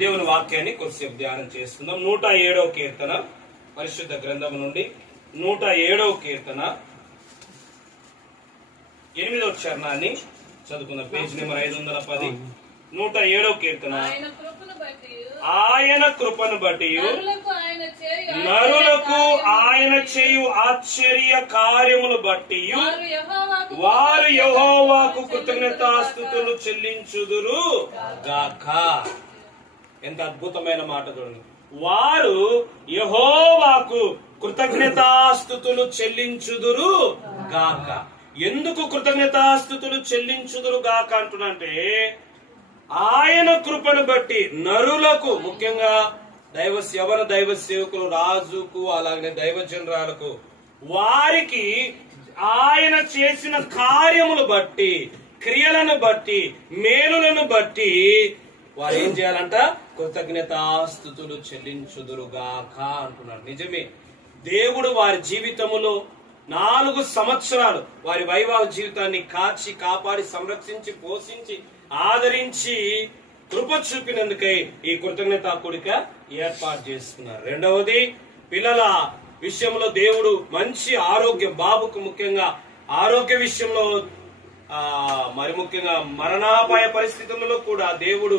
దేవుని వాక్యాన్ని కొద్దిసేపు ధ్యానం చేసుకుందాం. 107వ కీర్తన పరిశుద్ధ గ్రంథం నుండి 107వ కీర్తన 8వ చరణాన్ని చదువుకుందాం. Page number 510. 107వ కీర్తన. ఆయన కృపను బట్టి నరులకు ఆయన చేయు ఆశ్చర్య కార్యములు బట్టి వారు యెహోవాకు కృతజ్ఞతాస్తుతులు చెల్లించుదురు గాక. ఎంత అద్భుతమైన మాట చూడండి. వారు యెహోవాకు కృతజ్ఞతాస్తుతులు చెల్లించుదురు గాక. ఎందుకు కృతజ్ఞతాస్తుతులు చెల్లించుదురు గాక అంటున్నంటే, ఆయన కృపను బట్టి నరులకు, ముఖ్యంగా ఎవరు దైవ సేవకులు, రాజుకు, అలాగే దైవజనరాలకు, వారికి ఆయన చేసిన కార్యములు బట్టి, క్రియలను బట్టి, మేలులను బట్టి వారు ఏం చేయాలంట? కృతజ్ఞతాస్తుతులు చెల్లించుదురుగాక అంటున్నారు. నిజమే, దేవుడు వారి జీవితములో 4 సంవత్సరాలు వారి వైవాహ జీవితాన్ని కాచి కాపాడి సంరక్షించి పోషించి ఆదరించి కృప చూపినందుకై ఈ కృతజ్ఞతా కూడిక ఏర్పాటు చేసుకున్నారు. రెండవది, పిల్లల విషయంలో దేవుడు మంచి ఆరోగ్యం, బాబుకు ముఖ్యంగా ఆరోగ్య విషయంలో, మరి ముఖ్యంగా మరణాపాయ పరిస్థితుల్లో కూడా దేవుడు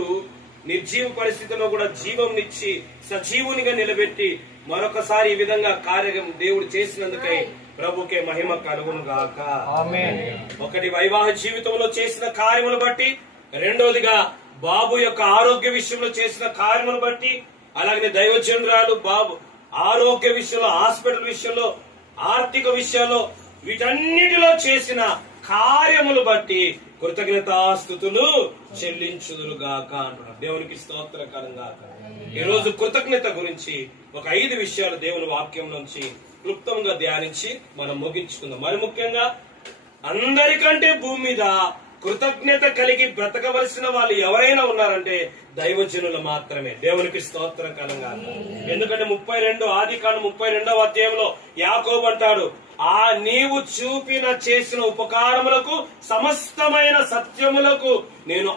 నిర్జీవ పరిస్థితుల్లో కూడా జీవంనిచ్చి సజీవునిగా నిలబెట్టి మరొకసారి ఈ విధంగా కార్యం దేవుడు చేసినందుకై ప్రభుకే మహిమ కలుగును గాక. ఆమేన్. ఒకటి వైవాహ జీవితంలో చేసిన కార్యములు బట్టి, రెండోదిగా బాబు యొక్క ఆరోగ్య విషయంలో చేసిన కార్యములు బట్టి, అలాగే దైవజనురాలు బాబు ఆరోగ్య విషయంలో, హాస్పిటల్ విషయంలో, ఆర్థిక విషయాల్లో, వీటన్నిటిలో చేసిన కార్యములు బట్టి కృతజ్ఞతాస్తుతులు చెల్లించుదురుగాక అంటున్నారు. దేవునికి స్తోత్రకరం గాక. ఈ రోజు కృతజ్ఞత గురించి ఒక 5 విషయాలు దేవుని వాక్యం నుంచి క్లుప్తంగా ధ్యానించి మనం ముగించుకుందాం. మరి ముఖ్యంగా అందరికంటే భూమి మీద కృతజ్ఞత కలిగి బ్రతకవలసిన వాళ్ళు ఎవరైనా ఉన్నారంటే దైవజనులు మాత్రమే. దేవునికి స్తోత్రకరం గాక. ఎందుకంటే 32 ఆదికాండం 32వ అధ్యాయంలో యాకోబు అంటాడు, నీవు చూపిన చేసిన ఉపకారములకు సమస్తమైన సత్యములకు నేను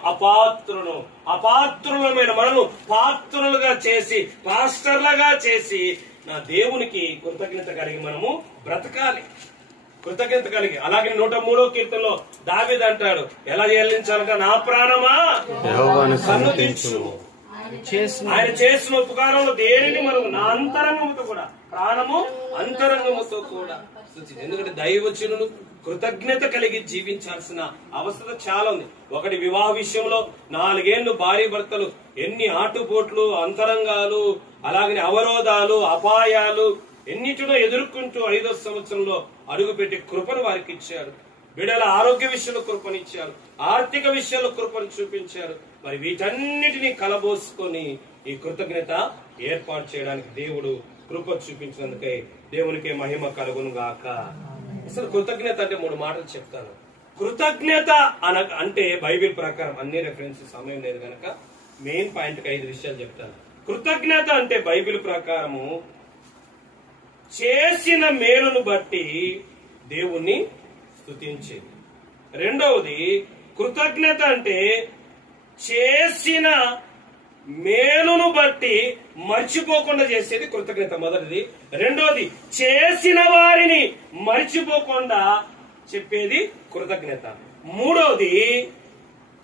అపాత్రులమైన మనము పాత్రులుగా చేసి, పాస్టర్లుగా చేసి నా దేవునికి కృతజ్ఞత కలిగి మనము బ్రతకాలి. కృతజ్ఞత కలిగి. అలాగే 103వ కీర్తనలో దావీదు అంటాడు, ఎలా చెల్లించాలంటే, నా ప్రాణమా సన్నతించు, ఆయన చేసిన ఉపకారంలో దేనిని మనం నా అంతరంగముతో కూడా, ప్రాణము అంతరంగముతో కూడా. ఎందుకంటే దైవజనులు కృతజ్ఞత కలిగి జీవించాల్సిన అవసరం చాలా ఉంది. ఒకటి, వివాహ విషయంలో 4 ఏళ్లు భార్య భర్తలు ఎన్ని ఆటుపోట్లు, అంతరంగాలు, అలాగే అవరోధాలు, అపాయాలు ఎన్నిటినో ఎదుర్కొంటూ 5వ సంవత్సరంలో అడుగుపెట్టి కృపను వారికి ఇచ్చారు. బిడ్డల ఆరోగ్య విషయంలో కృపనిచ్చారు, ఆర్థిక విషయాల్లో కృపను చూపించారు. మరి వీటన్నిటినీ కలబోసుకొని ఈ కృతజ్ఞత ఏర్పాటు చేయడానికి దేవుడు కృప చూపించినందుకై దేవునికే మహిమ కలుగును గాక. అసలు కృతజ్ఞత అంటే 3 మాటలు చెప్తాను. కృతజ్ఞత అంటే బైబిల్ ప్రకారం, అన్ని రెఫరెన్స్ సమయం లేదు కనుక మెయిన్ పాయింట్ 5 విషయాలు చెప్తాను. కృతజ్ఞత అంటే బైబిల్ ప్రకారము చేసిన మేలును బట్టి దేవుణ్ణి స్తుతించేది. రెండవది, కృతజ్ఞత అంటే చేసిన మేలును బట్టి మర్చిపోకుండా చేసేది కృతజ్ఞత. మొదటిది. రెండోది, చేసిన వారిని మర్చిపోకుండా చెప్పేది కృతజ్ఞత. మూడోది,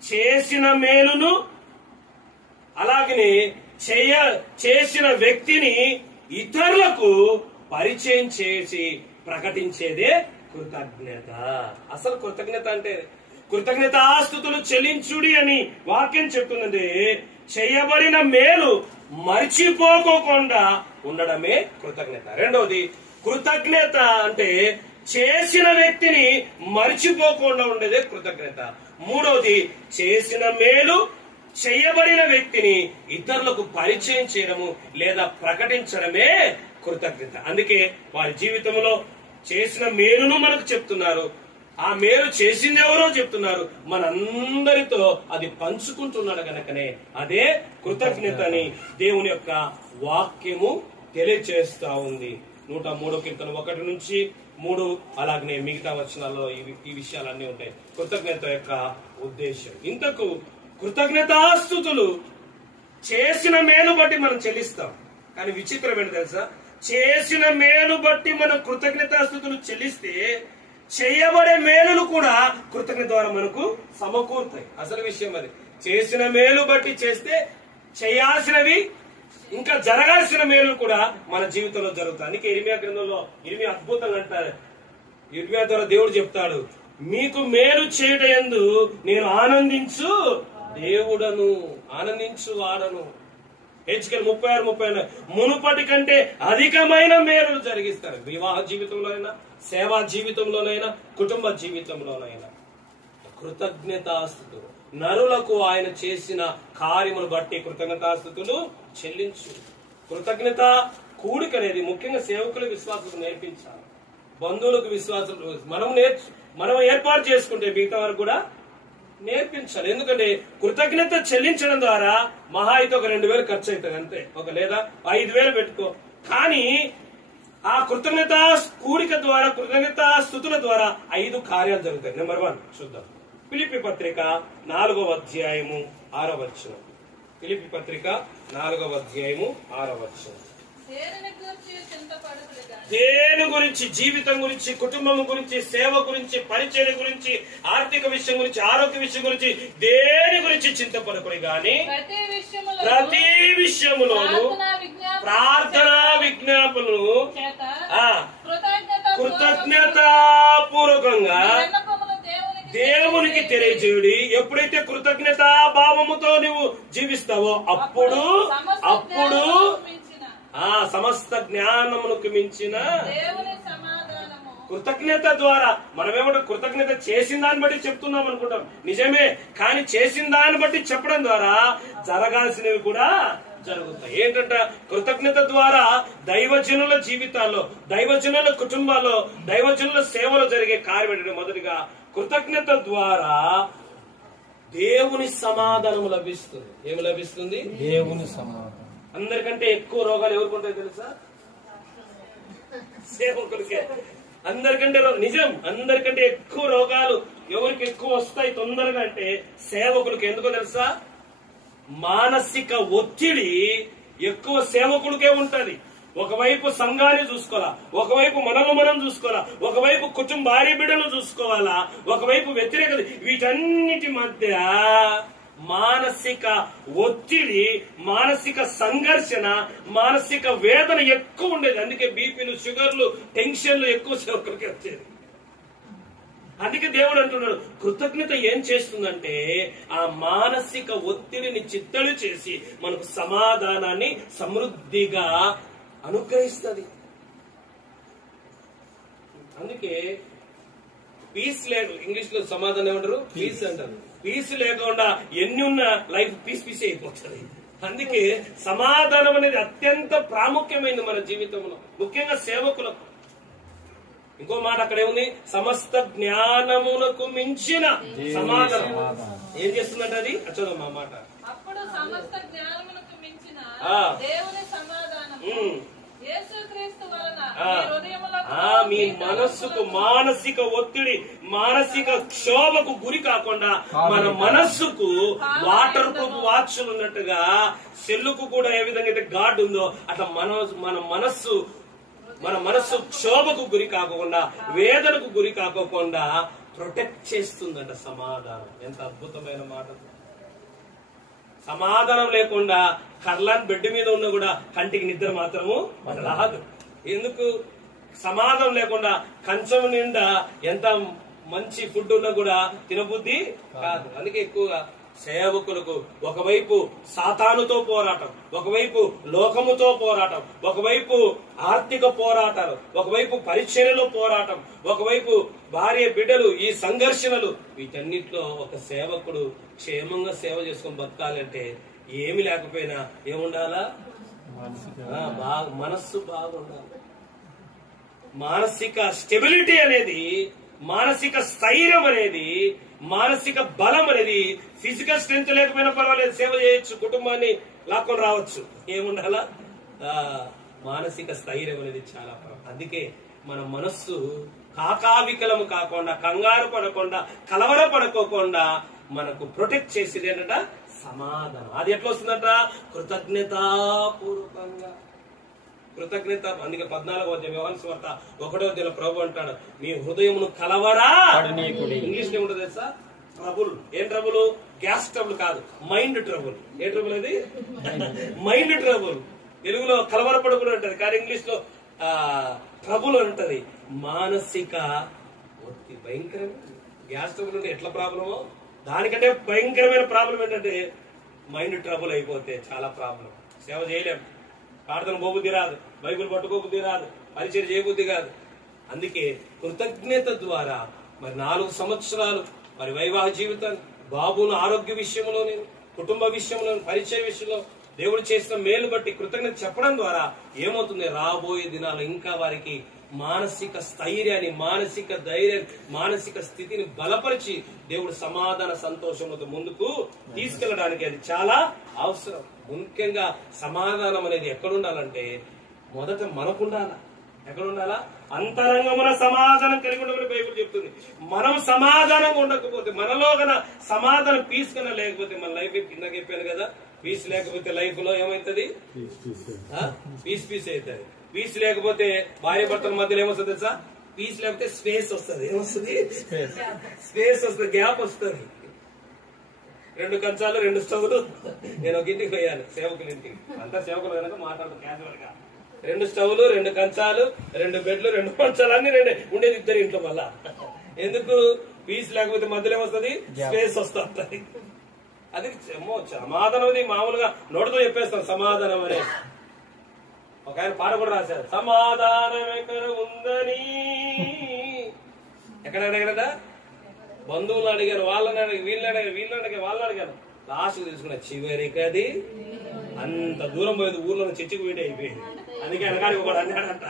చేసిన మేలును అలాగనే చేసిన వ్యక్తిని ఇతరులకు పరిచయం చేసి ప్రకటించేదే కృతజ్ఞత. అసలు కృతజ్ఞత అంటే, కృతజ్ఞతాస్తుతులు చెల్లించుడి అని వాక్యం చెప్తున్నది. చేయబడిన మేలు మర్చిపోకోకుండా ఉండడమే కృతజ్ఞత. రెండవది, కృతజ్ఞత అంటే చేసిన వ్యక్తిని మర్చిపోకుండా ఉండేదే కృతజ్ఞత. మూడవది, చేసిన మేలు చేయబడిన వ్యక్తిని ఇతరులకు పరిచయం చేయడము లేదా ప్రకటించడమే కృతజ్ఞత. అందుకే వారి జీవితంలో చేసిన మేలును మనకు చెప్తున్నారు, ఆ మేలు చేసింది ఎవరో చెప్తున్నారు, మనందరితో అది పంచుకుంటున్నాడు గనకనే అదే కృతజ్ఞత అని దేవుని యొక్క వాక్యము తెలియచేస్తా ఉంది. 103వ కీర్తన 1 నుంచి 3, అలాగనే మిగతా వచనాల్లో ఈ విషయాలన్నీ ఉంటాయి. కృతజ్ఞత యొక్క ఉద్దేశం. ఇంతకు కృతజ్ఞతాస్తుతులు చేసిన మేలు బట్టి మనం చెల్లిస్తాం. కానీ విచిత్రం ఏంటి తెలుసా? చేసిన మేలు బట్టి మనం కృతజ్ఞతాస్తుతులు చెల్లిస్తే చేయబడే మేలులు కూడా కృతజ్ఞత ద్వారా మనకు సమకూరుతాయి. అసలు విషయం అది. చేసిన మేలు బట్టి చేస్తే చేయాల్సినవి ఇంకా జరగాల్సిన మేలు కూడా మన జీవితంలో జరుగుతాయి. అందుకే ఇర్మియా గ్రంథంలో ఇర్మియా అద్భుతంగా అంటారు. ఇర్మియా ద్వారా దేవుడు చెప్తాడు, మీకు మేలు చేయటయందు నేను ఆనందించు దేవుడను, ఆనందించు వాడను. హెచ్కేల్ 36:30 మునుపటి కంటే అధికమైన మేలు జరిగిస్తారు. వివాహ జీవితంలో అయినా, సేవా జీవితంలోనైనా, కుటుంబ జీవితంలోనైనా. కృతజ్ఞతాస్తుతులు, నరులకు ఆయన చేసిన కార్యమును బట్టి కృతజ్ఞతాస్తుతులు చెల్లించు. కృతజ్ఞత కూడిక అనేది ముఖ్యంగా సేవకులకు విశ్వాసులకు నేర్పించాలి. బంధువులకు విశ్వాసులు మనం ఏర్పాటు చేసుకుంటే మిగతా వారు కూడా నేర్పించాలి. ఎందుకంటే కృతజ్ఞత చెల్లించడం ద్వారా మహా అయితే ఒక 2,000 ఖర్చు అవుతుంది అంతే, ఒక లేదా 5,000 పెట్టుకో. కానీ ఆ కృతజ్ఞత కూడిక ద్వారా, కృతజ్ఞత స్తుతుల ద్వారా 5 కార్యాలు జరుగుతాయి. నెంబర్ 1 చూద్దాం. ఫిలిప్పీ పత్రిక 4వ అధ్యాయము 6వ వచనం. ఫిలిప్పీ పత్రిక 4వ అధ్యాయము 6వ వచనం. దేని గురించి? జీవితం గురించి, కుటుంబం గురించి, సేవ గురించి, పరిచర్య గురించి, ఆర్థిక విషయం గురించి, ఆరోగ్య విషయం గురించి, దేని గురించి చింతపడకుడి గాని ప్రతి విషయములోను ప్రార్థనా విజ్ఞాపనలు కృతజ్ఞతాపూర్వకంగా దేవునికి తెలియజేయుడి. ఎప్పుడైతే కృతజ్ఞతా భావముతో నువ్వు జీవిస్తావో అప్పుడు సమస్త జ్ఞానమునకు మించిన కృతజ్ఞత ద్వారా మనమేమంటే కృతజ్ఞత చేసిన దాన్ని బట్టి చెప్తున్నాం అనుకుంటాం, నిజమే. కానీ చేసిన దాన్ని బట్టి చెప్పడం ద్వారా జరగాల్సినవి కూడా జరుగుతాయి. ఏంటంటే కృతజ్ఞత ద్వారా దైవజనుల జీవితాల్లో, దైవజనుల కుటుంబాల్లో, దైవజనుల సేవలో జరిగే కార్యం ఏంటంటే మొదటిగా కృతజ్ఞత ద్వారా దేవుని సమాధానం లభిస్తుంది. ఏమి లభిస్తుంది? దేవుని సమాధానం. అందరికంటే ఎక్కువ రోగాలు ఎవరికి ఉంటాయి తెలుసా? సేవకులకే. అందరికంటే నిజం, అందరికంటే ఎక్కువ రోగాలు ఎవరికి ఎక్కువ వస్తాయి తొందరగా అంటే సేవకులకి. ఎందుకో తెలుసా? మానసిక ఒత్తిడి ఎక్కువ సేవకులకే ఉంటది. ఒకవైపు సంఘాన్ని చూసుకోవాలా, ఒకవైపు మనల్ని మనం చూసుకోవాలా, ఒకవైపు కుటుంబ భార్య బిడ్డను చూసుకోవాలా, ఒకవైపు వ్యతిరేకత. వీటన్నిటి మధ్య మానసిక ఒత్తిడి, మానసిక సంఘర్షణ, మానసిక వేదన ఎక్కువ ఉండేది. అందుకే బీపీలు, షుగర్లు, టెన్షన్లు ఎక్కువ సేవకులకి వచ్చేది. అందుకే దేవుడు అంటున్నాడు, కృతజ్ఞత ఏం చేస్తుందంటే ఆ మానసిక ఒత్తిడిని చిత్తడి చేసి మనకు సమాధానాన్ని సమృద్ధిగా అనుగ్రహిస్తుంది. అందుకే పీస్ లేదు, ఇంగ్లీష్ లో సమాధానం ఏమంటారు? పీస్ అంటారు. పీస్ లేకుండా ఎన్ని ఉన్న లైఫ్ పీస్ అయిపోతుంది. అందుకే సమాధానం అనేది అత్యంత ప్రాముఖ్యమైనది మన జీవితంలో, ముఖ్యంగా సేవకులకు. ఇంకో మాట అక్కడే ఉంది, సమస్త జ్ఞానమునకు మించిన సమాధానం ఏం చేస్తుందంటే అది చదవమ్మా మాట. అప్పుడు సమస్త జ్ఞానమునకు మించిన దేవుని సమాధానం యేసుక్రీస్తు వలన మీ మనస్సుకు మానసిక ఒత్తిడి, మానసిక క్షోభకు గురి కాకుండా మన మనస్సుకు వాటర్ ప్రూఫ్ వాచ్లు ఉన్నట్టుగా సెల్లుకు కూడా ఏ విధంగా అయితే గాడ్ ఉందో అట్లా మన మనస్సు క్షోభకు గురి కాకుండా, వేదనకు గురి కాకోకుండా ప్రొటెక్ట్ చేస్తుందంట సమాధానం. ఎంత అద్భుతమైన మాట! సమాధానం లేకుండా కర్లాన్ బెడ్ మీద ఉన్నా కూడా కంటికి నిద్ర మాత్రము రాదు. ఎందుకు? సమాధానం లేకుండా కంచం నిండా ఎంత మంచి ఫుడ్ ఉన్నా కూడా తినబుద్ధి కాదు. అందుకే ఎక్కువగా సేవకులకు ఒకవైపు సాతానుతో పోరాటం, ఒకవైపు లోకముతో పోరాటం, ఒకవైపు ఆర్థిక పోరాటాలు, ఒకవైపు పరిచర్యలో పోరాటం, ఒకవైపు భార్య బిడ్డలు, ఈ సంఘర్షణలు. వీటన్నిటిలో ఒక సేవకుడు క్షేమంగా సేవ చేసుకొని బతకాలంటే ఏమి లేకపోయినా ఏముండాలా? మనస్సు బాగుండాలి. మానసిక స్టెబిలిటీ అనేది, మానసిక స్థైర్యం అనేది, మానసిక బలం అనేది, ఫిజికల్ స్ట్రెంత్ లేకపోయినా పర్వాలేదు, సేవ చేయొచ్చు, కుటుంబాన్ని లాక్కొని రావచ్చు. ఏముండాలా? మానసిక స్థైర్యం అనేది చాలా అందుకే మన మనస్సు కాకావికలము కాకుండా, కంగారు పడకుండా, కలవర పడుకోకుండా మనకు ప్రొటెక్ట్ చేసేది ఏంటంట సమాధానం. అది ఎట్లా వస్తుందట? కృతజ్ఞతాపూర్వకంగా. కృతజ్ఞత. అందుకే 14వ అధ్యాయం యోహాను సువార్త 1వ అధ్యాయంలో ప్రభు అంటాడు, మీ హృదయమును కలవరా. ఇంగ్లీష్ లో ఏముంటుంది తెలుసా? ట్రబుల్. ఏం ట్రబుల్? గ్యాస్ ట్రబుల్ కాదు, మైండ్ ట్రబుల్. ఏ ట్రబుల్ అది? Mind trouble. తెలుగులో కలవరపడకుండా ఉంటది, కానీ ఇంగ్లీష్ లో ట్రబుల్ ఉంటది. మానసిక ఒత్తిడి భయంకరమైన. గ్యాస్ ట్రబుల్ అంటే ఎట్లా ప్రాబ్లమో దానికంటే భయంకరమైన ప్రాబ్లం ఏంటంటే మైండ్ ట్రబుల్ అయిపోతే చాలా ప్రాబ్లం. సేవ చేయలేం, ప్రార్థన పోబుద్ధి రాదు, బైబిల్ పట్టుకోబుద్ధి రాదు, పరిచయం చేయబుద్ధి కాదు. అందుకే కృతజ్ఞత ద్వారా మరి 4 సంవత్సరాలు మరి వైవాహ జీవితాన్ని, బాబును ఆరోగ్య విషయంలో, కుటుంబ విషయంలో, పరిచయ విషయంలో దేవుడు చేసిన మేలు బట్టి కృతజ్ఞత చెప్పడం ద్వారా ఏమవుతుంది? రాబోయే దినాలు ఇంకా వారికి మానసిక స్థైర్యాన్ని, మానసిక ధైర్యాన్ని, మానసిక స్థితిని బలపరిచి దేవుడు సమాధాన సంతోషంతో ముందుకు తీసుకెళ్ళడానికి అది చాలా అవసరం. ముఖ్యంగా సమాధానం అనేది ఎక్కడుండాలంటే మొదట మనకుండాలా. ఎక్కడుండాలా? అంతరంగమున సమాధానం కలిగి ఉండమని బైబిల్ చెప్తుంది. మనం సమాధానంగా ఉండకపోతే, మనలో కన్నా సమాధానం పీస్ కన్నా లేకపోతే మన లైఫ్ కింద చెప్పాను కదా, పీస్ లేకపోతే లైఫ్ లో ఏమైతుంది? పీస్ అవుతుంది. పీస్ లేకపోతే భార్య భర్తల మధ్యలో ఏమొస్తుంది తెలుసా? పీస్ లేకపోతే స్పేస్ వస్తుంది. ఏమొస్తుంది? స్పేస్ వస్తుంది, గ్యాప్ వస్తుంది. 2 కంచాలు 2 స్టవ్లు. నేను ఒక ఇంటికి పోయాను, సేవకుల ఇంటికి. అంతా సేవకులు కనుక మాట్లాడుతూ క్యాజువల్ గా. 2 స్టవ్లు, 2 కంచాలు, 2 బెడ్లు, 2 మంచాలు అన్ని 2 ఉండేది 2 ఇంట్లో. మళ్ళా ఎందుకు? పీస్ లేకపోతే మధ్యలో ఏమొస్తుంది? స్పేస్ వస్తుంది. అది సమాధానం. అది మామూలుగా నోటితో చెప్పేస్తాం సమాధానం అనే. ఒక ఆయన పాట కూడా రాశారు, సమాధానం ఎక్కడ ఉందని. ఎక్కడ అడిగారా? బంధువులు అడిగారు, వాళ్ళని అడిగి, వీళ్ళని వాళ్ళని అడిగాను. లాస్ట్ తీసుకున్న చివరికి అది అంత దూరం పోయేది, ఊర్లో చర్చికి పోయి అయిపోయింది. అందుకే వెనకాడికి ఒకటి అన్నాడంట,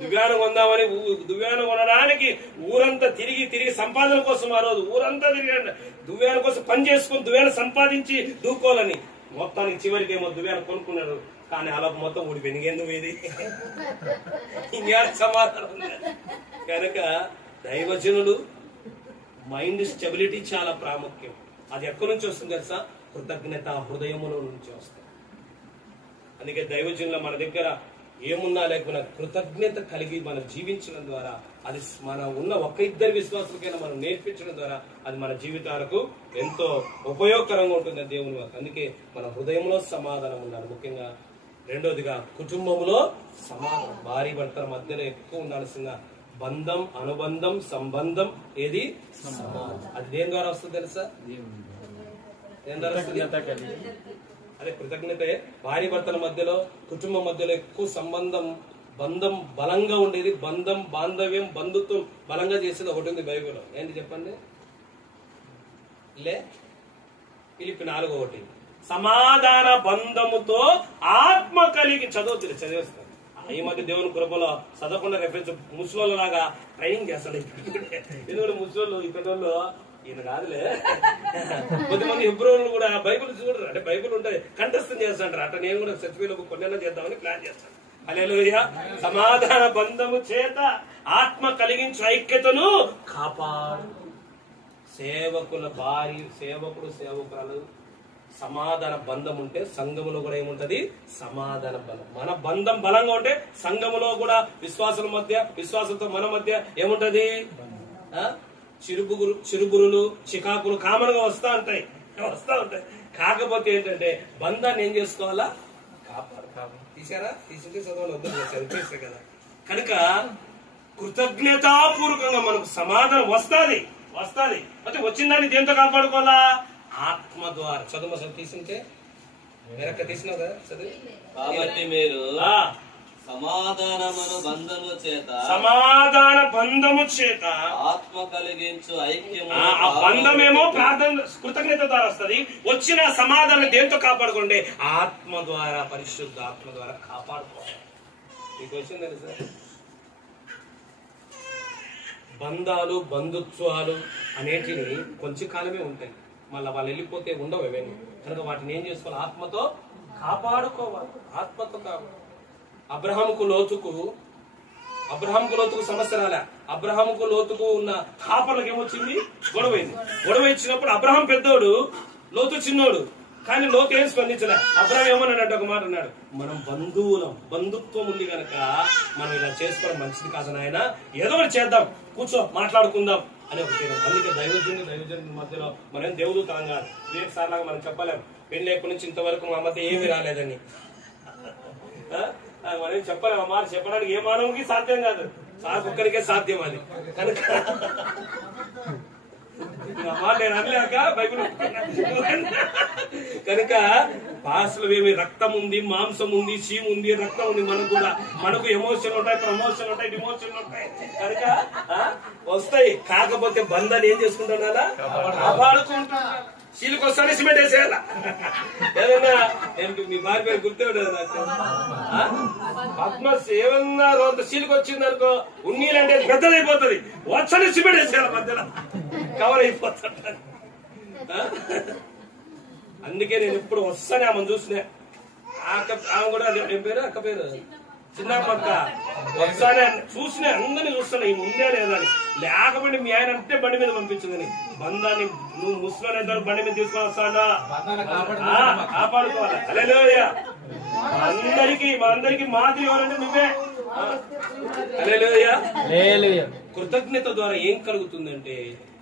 దువ్యానం కొందామని, దువ్యానం కొనడానికి ఊరంతా తిరిగి సంపాదన కోసం ఆ రోజు ఊరంతా తిరిగాడు. దువ్యానం కోసం పని చేసుకుని దువ్యానం సంపాదించి దూకోవాలని. మొత్తానికి చివరికి ఏమో దువ్యానం కొనుక్కున్నాడు, కానీ అలా మొత్తం ఊడిపోయింది. ఇంకెందుకు ఇది? ఇంకా సమాధానం ఉంది. కనుక దైవజనులు మైండ్ స్టెబిలిటీ చాలా ప్రాముఖ్యం. అది ఎక్కడి నుంచి వస్తుంది తెలుసా? కృతజ్ఞత హృదయములో నుంచి వస్తుంది. అందుకే దైవజనుల మన దగ్గర ఏమున్నా లేకపోయినా కృతజ్ఞత కలిగి మనం జీవించడం ద్వారా, అది మన ఉన్న 1-2 విశ్వాసులకైనా మనం నేర్పించడం ద్వారా అది మన జీవితాలకు ఎంతో ఉపయోగకరంగా ఉంటుంది దేవుని వాక్కు. అందుకే మన హృదయంలో సమాధానం ఉండాలి. ముఖ్యంగా రెండోదిగా కుటుంబంలో సమాధానం. భార్య భర్తల మధ్యలో ఎక్కువ ఉండాల్సిన బంధం, అనుబంధం, సంబంధం ఏది? సమాధానం. అది దేని ద్వారా వస్తుంది తెలుసా? దేని ద్వారా వస్తుంది? అదే కృతజ్ఞతే. భార్య భర్తల మధ్యలో, కుటుంబం మధ్యలో ఎక్కువ సంబంధం, బంధం బలంగా ఉండేది. బంధం, బాంధవ్యం, బంధుత్వం బలంగా చేసేది ఒకటి ఉంది బైబిల్లో. ఏంటి చెప్పండి? ఫిలిప్పీ 4:1 సమాధాన బంధముతో ఆత్మ కలిగి. చదివేస్తాను. ఈ మధ్య దేవుని కృపలో చదవకుండా రెఫరెన్స్ ముస్లింల లాగా ట్రైనింగ్ చేస్తాడు. ఎందుకంటే ముస్లింలు ఇక్కడ ఈయన కాదులే, కొద్దిమంది హెబ్రోలు కూడా బైబిల్ చూడరు. అంటే బైబిల్ ఉంటాయి కంఠస్థం చేస్తాంటారు. అట్లా నేను కూడా సచివేలో కొన్నేనా చేద్దామని ప్లాన్ చేస్తాను. హల్లెలూయా. సమాధాన బంధము చేత ఆత్మ కలిగించు ఐక్యతను కాపాడు. సేవకుల భార్య, సేవకురాలు సమాధాన బంధం ఉంటే సంఘములో కూడా ఏముంటది? సమాధాన బంధం. మన బంధం బలంగా ఉంటే సంఘములో కూడా విశ్వాసుల మధ్య, విశ్వాసంతో మన మధ్య ఏముంటది? చిరుబురులు, చికాకులు కామన్ గా వస్తా ఉంటాయి. కాకపోతే ఏంటంటే బంధాన్ని ఏం చేసుకోవాలా? కాపాడు. తీసారా? తీసుకుంటే చదవాలి, చదివేస్తే కదా. కనుక కృతజ్ఞతాపూర్వకంగా మనకు సమాధానం వస్తుంది. అయితే వచ్చిన దాన్ని దేంతో కాపాడుకోవాలా? ఆత్మ ద్వారా. చదువు అసలు తీసుంటే వెనక తీసినావు కదా, చదువు. కాబట్టి మీరు సమాధాన బంధము చేత ఆత్మ కలిగించు ఐక్యము. ఆ బంధమేమో ప్రార్థన, కృతజ్ఞత ద్వారా వస్తుంది. వచ్చిన సమాధానం దేంతో కాపాడుకోండి? ఆత్మ ద్వారా, పరిశుద్ధ ఆత్మ ద్వారా కాపాడుకోవాలి. మీకు వచ్చింది తెలుసా? బంధాలు, బంధుత్వాలు అనేటివి కొంచెం కాలమే ఉంటాయి, మళ్ళీ వాళ్ళు వెళ్ళిపోతే ఉండవు ఇవన్నీ. కనుక వాటిని ఏం చేసుకోవాలి? ఆత్మతో కాపాడుకోవాలి. ఆత్మతో కాపాడు. అబ్రహాముకు లోతుకు సమస్య రాలే. అబ్రహాముకు లోతుకు ఉన్న కాపర్లకు ఏమొచ్చింది? గొడవ ఇచ్చినప్పుడు అబ్రహాం పెద్దోడు, లోతు చిన్నోడు. కానీ లోకం ఏం స్పందించలే. అబ్రాహాం ఏమన్నాడంటే ఒక మాట అన్నాడు, మనం బంధుత్వం ఉంది కనుక మనం ఇలా చేసుకోవడం మంచిది కాదని ఆయన ఏదో ఒకటి చేద్దాం, కూర్చో మాట్లాడుకుందాం అని ఒక తీరం. అందుకే దైవజనుడి మధ్యలో మనం దేవుదూతం కాదు. సార్లాగా మనం చెప్పలేం పెళ్లి ఎప్పటి నుంచి ఇంతవరకు మా మధ్య ఏమీ రాలేదని మనం చెప్పలేం. ఆ మాట చెప్పడానికి ఏ మానవుడికి సాధ్యం కాదు, సార్ ఒక్కరికే సాధ్యం అది. కనుక మాట నేను అనలేక బైబిల్ కనుక పాస్లో ఏమి రక్తం ఉంది, మాంసం ఉంది, చీము ఉంది, రక్తం ఉంది. మనకు ఎమోషన్ ఉంటాయి, ప్రమోషన్ ఉంటాయి, డిమోషన్ ఉంటాయి. కనుక వస్తాయి. కాకపోతే బంధాన్ని ఏం చేసుకుంటున్నా కాపాడుకుంటా. చీలకు వస్తానే సిమెంట్ వేసేయాల. ఏదన్నా మీ భార్య పేరు గుర్తే ఉండదు నాకు. పద్మస్ ఏమన్నా రోజు చీలకు వచ్చింది అనుకో, ఉన్నీలంటే పెద్దదైపోతుంది, వచ్చని సిమెంట్ వేసేయాలి, మధ్యలో కవర్ అయిపోతాడు. అందుకే నేను ఎప్పుడు వస్తానే ఆమెను చూసినా. ఆమె కూడా ఏం పేరు, అక్క పేరు చిన్నప్పక్క. వస్తానే చూసినా, అందరినీ చూస్తున్నా ఈ ఉందే లేదా అని. లేకపోతే మీ ఆయన అంటే బండి మీద పంపించిందని. బంధాన్ని నువ్వు ముస్లిం అయితే బండి మీద తీసుకొని వస్తాడా, కాపాడుకోవాలి. హల్లెలూయా. మా అందరికి మాదిరి ఎవరంటే నువ్వే. హల్లెలూయా. కృతజ్ఞత ద్వారా ఏం కలుగుతుందంటే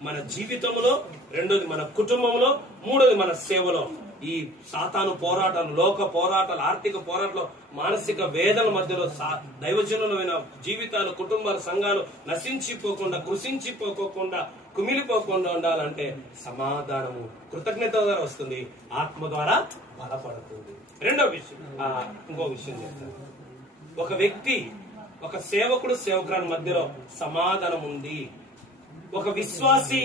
మన జీవితంలో, రెండోది మన కుటుంబంలో, మూడోది మన సేవలో ఈ సాతాను పోరాటాలు, లోక పోరాటాలు, ఆర్థిక పోరాటాలు, మానసిక వేదన మధ్యలో దైవజనులమైన జీవితాలు, కుటుంబాలు, సంఘాలు నశించిపోకుండా, కృషించిపోకుండా, కుమిలిపోకుండా ఉండాలంటే సమాధానము కృతజ్ఞత ద్వారా వస్తుంది, ఆత్మ ద్వారా బలపడుతుంది. రెండో విషయం, ఇంకో విషయం చెప్తాను. ఒక వ్యక్తి, ఒక సేవకుడు, సేవకురాల మధ్యలో సమాధానం ఉంది. ఒక విశ్వాసి,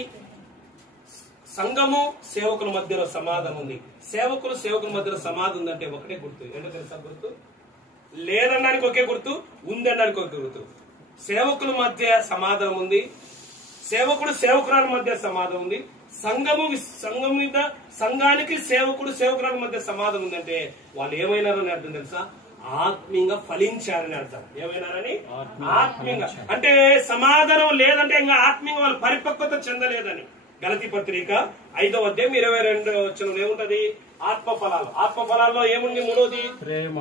సంఘము, సేవకుల మధ్యలో సమాధానం ఉంది. సేవకుల మధ్యలో సమాధానం ఉందంటే ఒకటే గుర్తు. ఏంటో తెలుసా గుర్తు? లేదనడానికి ఒకే గుర్తు, ఉందనడానికి ఒకే గుర్తు. సేవకుల మధ్య సమాధానం ఉంది, సేవకురాల మధ్య సమాధానం ఉంది. సంఘానికి సేవకురాల మధ్య సమాధానం ఉందంటే వాళ్ళు ఏమైనారని అర్థం తెలుసా? ఆత్మీయంగా ఫలించారని అర్థం. ఏమైనారని? ఆత్మీయంగా. అంటే సమాధానం లేదంటే ఇంకా ఆత్మీయంగా వాళ్ళు పరిపక్వత చెందలేదని. గలతీ పత్రిక 5వ అధ్యాయం 22వ వచనంలో ఏముంటది? ఆత్మఫలాల్లో ఏముంది? మూడోది ప్రేమ.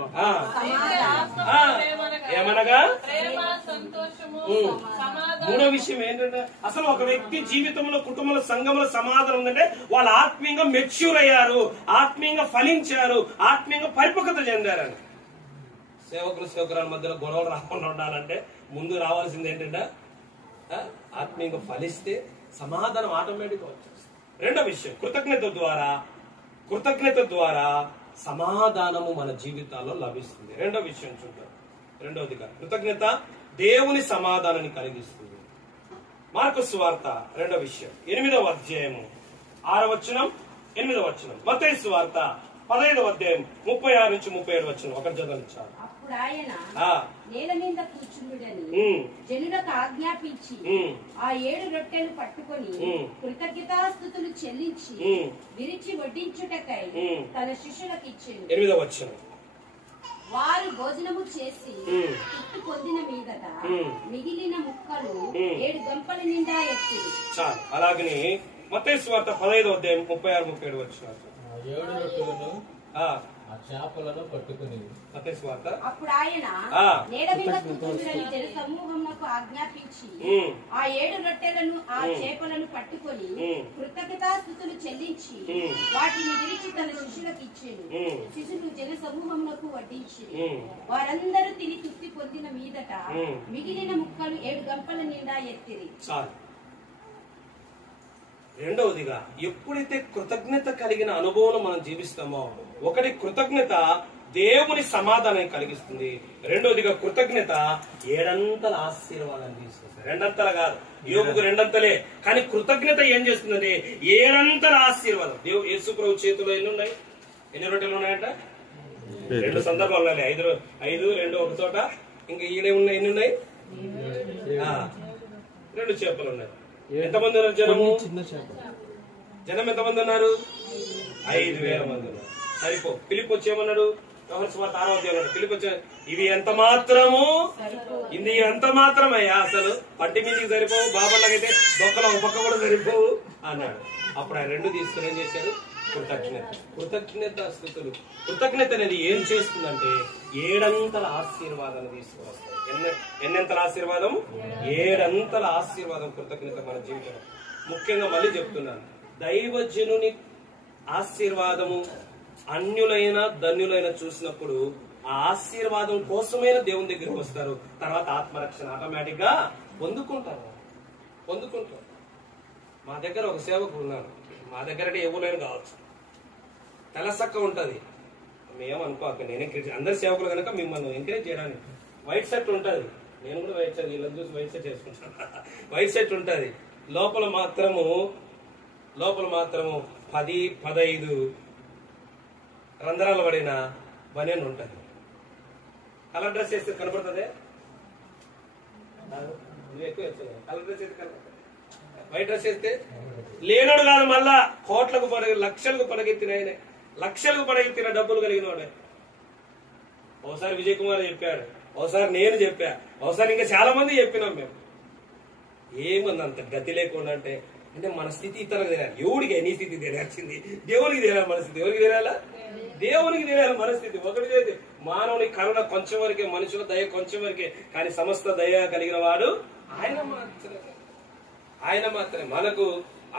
ఏమనగా మూడో విషయం ఏంటంటే అసలు ఒక వ్యక్తి జీవితంలో, కుటుంబంలో, సంఘంలో సమాధానం ఉందంటే వాళ్ళు ఆత్మీయంగా మెచ్యూర్ అయ్యారు, ఆత్మీయంగా ఫలించారు, ఆత్మీయంగా పరిపక్వత చెందారని. సేవకురాల మధ్యలో గొడవలు రాకుండా ఉండాలంటే ముందు రావాల్సింది ఏంటంటే ఆత్మీయంగా ఫలిస్తే సమాధానం ఆటోమేటిక్ గా వచ్చేస్తుంది. రెండో విషయం, కృతజ్ఞత ద్వారా సమాధానము మన జీవితాల్లో లభిస్తుంది. రెండో విషయం చూద్దాం. రెండవదిగా కృతజ్ఞత దేవుని సమాధానాన్ని కలిగిస్తుంది. మార్కు సువార్త 2వ విషయం 8వ అధ్యాయము 6వ వచనం 8వ వచనం. మత్తయి సువార్త 15వ అధ్యాయం 36 నుంచి 37 వచనం. ఒకటి చదవనిచ్చారు. అప్పుడు ఆయన నేల మీద కూర్చుండుడని జనులకు ఆజ్ఞాపించి ఆ 7 రొట్టెలు పట్టుకొని కృతజ్ఞతాస్తుతులు చెల్లించి విరిచి వడ్డించుటకై తన శిష్యులకు ఇచ్చెను. 8వ వచనం. వారు భోజనము చేసి తృప్తి పొందిన మీదట మిగిలిన ముక్కలు 7 గంపల నిండా ఎత్తిరి. చాలు. అలాగనే మత్తయి సువార్త 15వ అధ్యాయం 36, 37 వచనాలు. 7 రొట్టెలను ఆ చేపలను పట్టుకుని. అప్పుడు ఆయన నేల మీద కూర్చుండుడని జన సమూహమునకు ఆజ్ఞాపించి ఆ 7 రొట్టెలను ఆ చేపలను పట్టుకొని కృతజ్ఞతాస్తుతులు చెల్లించి వాటిని విరిచి తన శిష్యులకు ఇచ్చెను. శిష్యులు జన సమూహమునకు వడ్డించి వారందరూ తిని తృప్తి పొందిన మీదట మిగిలిన ముక్కలు 7 గంపల నిండా ఎత్తిరి. రెండవదిగా ఎప్పుడైతే కృతజ్ఞత కలిగిన అనుభవం మనం జీవిస్తామో, ఒకటి కృతజ్ఞత దేవుని సమాధానం కలిగిస్తుంది, రెండవదిగా కృతజ్ఞత 7 ఆశీర్వాదాన్ని తీసుకొస్తుంది. 2 కాదు, యోగుకు 2 కానీ కృతజ్ఞత ఏం చేస్తుందంటే 7 ఆశీర్వాదం. యేసు ప్రభు చేతిలో ఎన్ని ఉన్నాయి? ఎన్ని రొట్టెలు ఉన్నాయంట? 2 సందర్భాలు ఉన్నాయి. 5, 2 ఒక చోట. ఇంకా ఈడే ఉన్నాయి. ఎన్ని ఉన్నాయి? 2 చేపలు ఉన్నాయి. ఎంతమంది ఉన్నారు జనము? జనం ఎంతమంది ఉన్నారు? 5,000 మంది ఉన్నారు. సరిపో. ఫిలిప్ వచ్చి ఏమన్నాడు? యోహాను సువార్త 6వ అధ్యాయంలో ఫిలిప్ వచ్చి ఇవి ఎంత మాత్రము, ఇది ఎంత మాత్రమయ్యా, అసలు పట్టి మీదకి సరిపోవు, బాబాలకైతే దొక్కల ఒక పక్క కూడా సరిపోవు అన్నాడు. అప్పుడు ఆయన 2 తీసుకుని ఏం చేశాడు? కృతజ్ఞత స్థుతులు. కృతజ్ఞత అనేది ఏం చేస్తుందంటే 7 అంతల ఆశీర్వాదాన్ని తీసుకువస్తాయి. ఎన్నంతల ఆశీర్వాదం? 7 అంతల ఆశీర్వాదం కృతజ్ఞత మన జీవితంలో. ముఖ్యంగా మళ్ళీ చెప్తున్నాను, దైవజనుని ఆశీర్వాదము అన్యులైన ధన్యులైన చూసినప్పుడు ఆ ఆశీర్వాదం కోసమైన దేవుని దగ్గరికి వస్తారు. తర్వాత ఆత్మరక్షణ ఆటోమేటిక్ గా పొందుకుంటారు. మా దగ్గర ఒక సేవకుడు ఉన్నాడు. మా దగ్గర ఎవరైనా కావచ్చు, తెలసక్క ఉంటది. మేమనుకోక, నేనే అందరి సేవకులు కనుక మిమ్మల్ని ఎంకరేజ్ చేయడానికి. వైట్ షర్ట్ ఉంటది, నేను కూడా వైట్ షర్ట్, వీళ్ళని చూసి వైట్ షర్ట్ వేసుకుంటాను. వైట్ షర్ట్ ఉంటది, లోపల మాత్రము 10-15 రంధ్రాలు పడిన బనియన్ ఉంటది. కలర్ డ్రెస్ వేస్తే కనపడుతుంది. కలర్ డ్రెస్ వేస్తే కనపడుతుంది, వైట్ డ్రెస్ వేస్తే లేనోడు కాదు. మళ్ళా లక్షలకు పడగెత్తిన డబ్బులు కలిగిన వాడే. ఒకసారి విజయ్ కుమార్ చెప్పాడు, ఒకసారి నేను చెప్పా, ఒకసారి ఇంకా చాలా మంది చెప్పినాం. మేము ఏమన్నా అంత గతి లేకుండా అంటే మన స్థితి ఇతరులకు తెలియాలి. ఎవడికి నీ స్థితి తెలియాల్సింది? దేవునికి తెలియాలి మన స్థితి. ఎవరికి తెలియాలా? దేవునికి తెలియాలి మన స్థితి. ఒకటి చేతి మానవుని కరుణ కొంచెం వరకే, మనుషుల దయ కొంచెం వరకే, కానీ సమస్త దయ కలిగిన వాడు ఆయన మాత్రమే. మనకు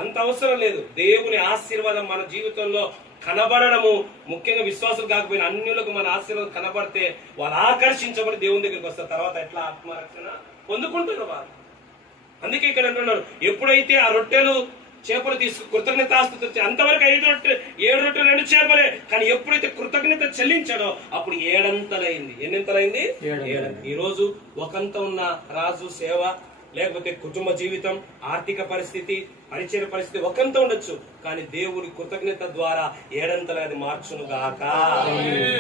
అంత అవసరం లేదు. దేవుని ఆశీర్వాదం మన జీవితంలో కనబడడము, ముఖ్యంగా విశ్వాసులు కాకపోయినా అన్యులకు మన ఆశీర్వాదం కనబడితే వాళ్ళు ఆకర్షించబడి దేవుని దగ్గరికి వస్తారు. తర్వాత ఎట్లా ఆత్మరక్షణ పొందుకుంటారు వాళ్ళు. అందుకే ఇక్కడ అంటున్నారు, ఎప్పుడైతే ఆ రొట్టెలు చేపలు కృతజ్ఞతాస్తుతి, అంతవరకు 7 రొట్టెలు 2 చేపలే, కానీ ఎప్పుడైతే కృతజ్ఞత చెల్లించాడో అప్పుడు 7 అంతలైంది. ఎన్నింతలైంది? 7. ఈ రోజు ఒకంత ఉన్న రాజు సేవ, లేకపోతే కుటుంబ జీవితం, ఆర్థిక పరిస్థితి, పరిచయ పరిస్థితి ఒకంత ఉండొచ్చు, కానీ దేవుని కృతజ్ఞత ద్వారా 7 అంతలు అది మార్చును గాక.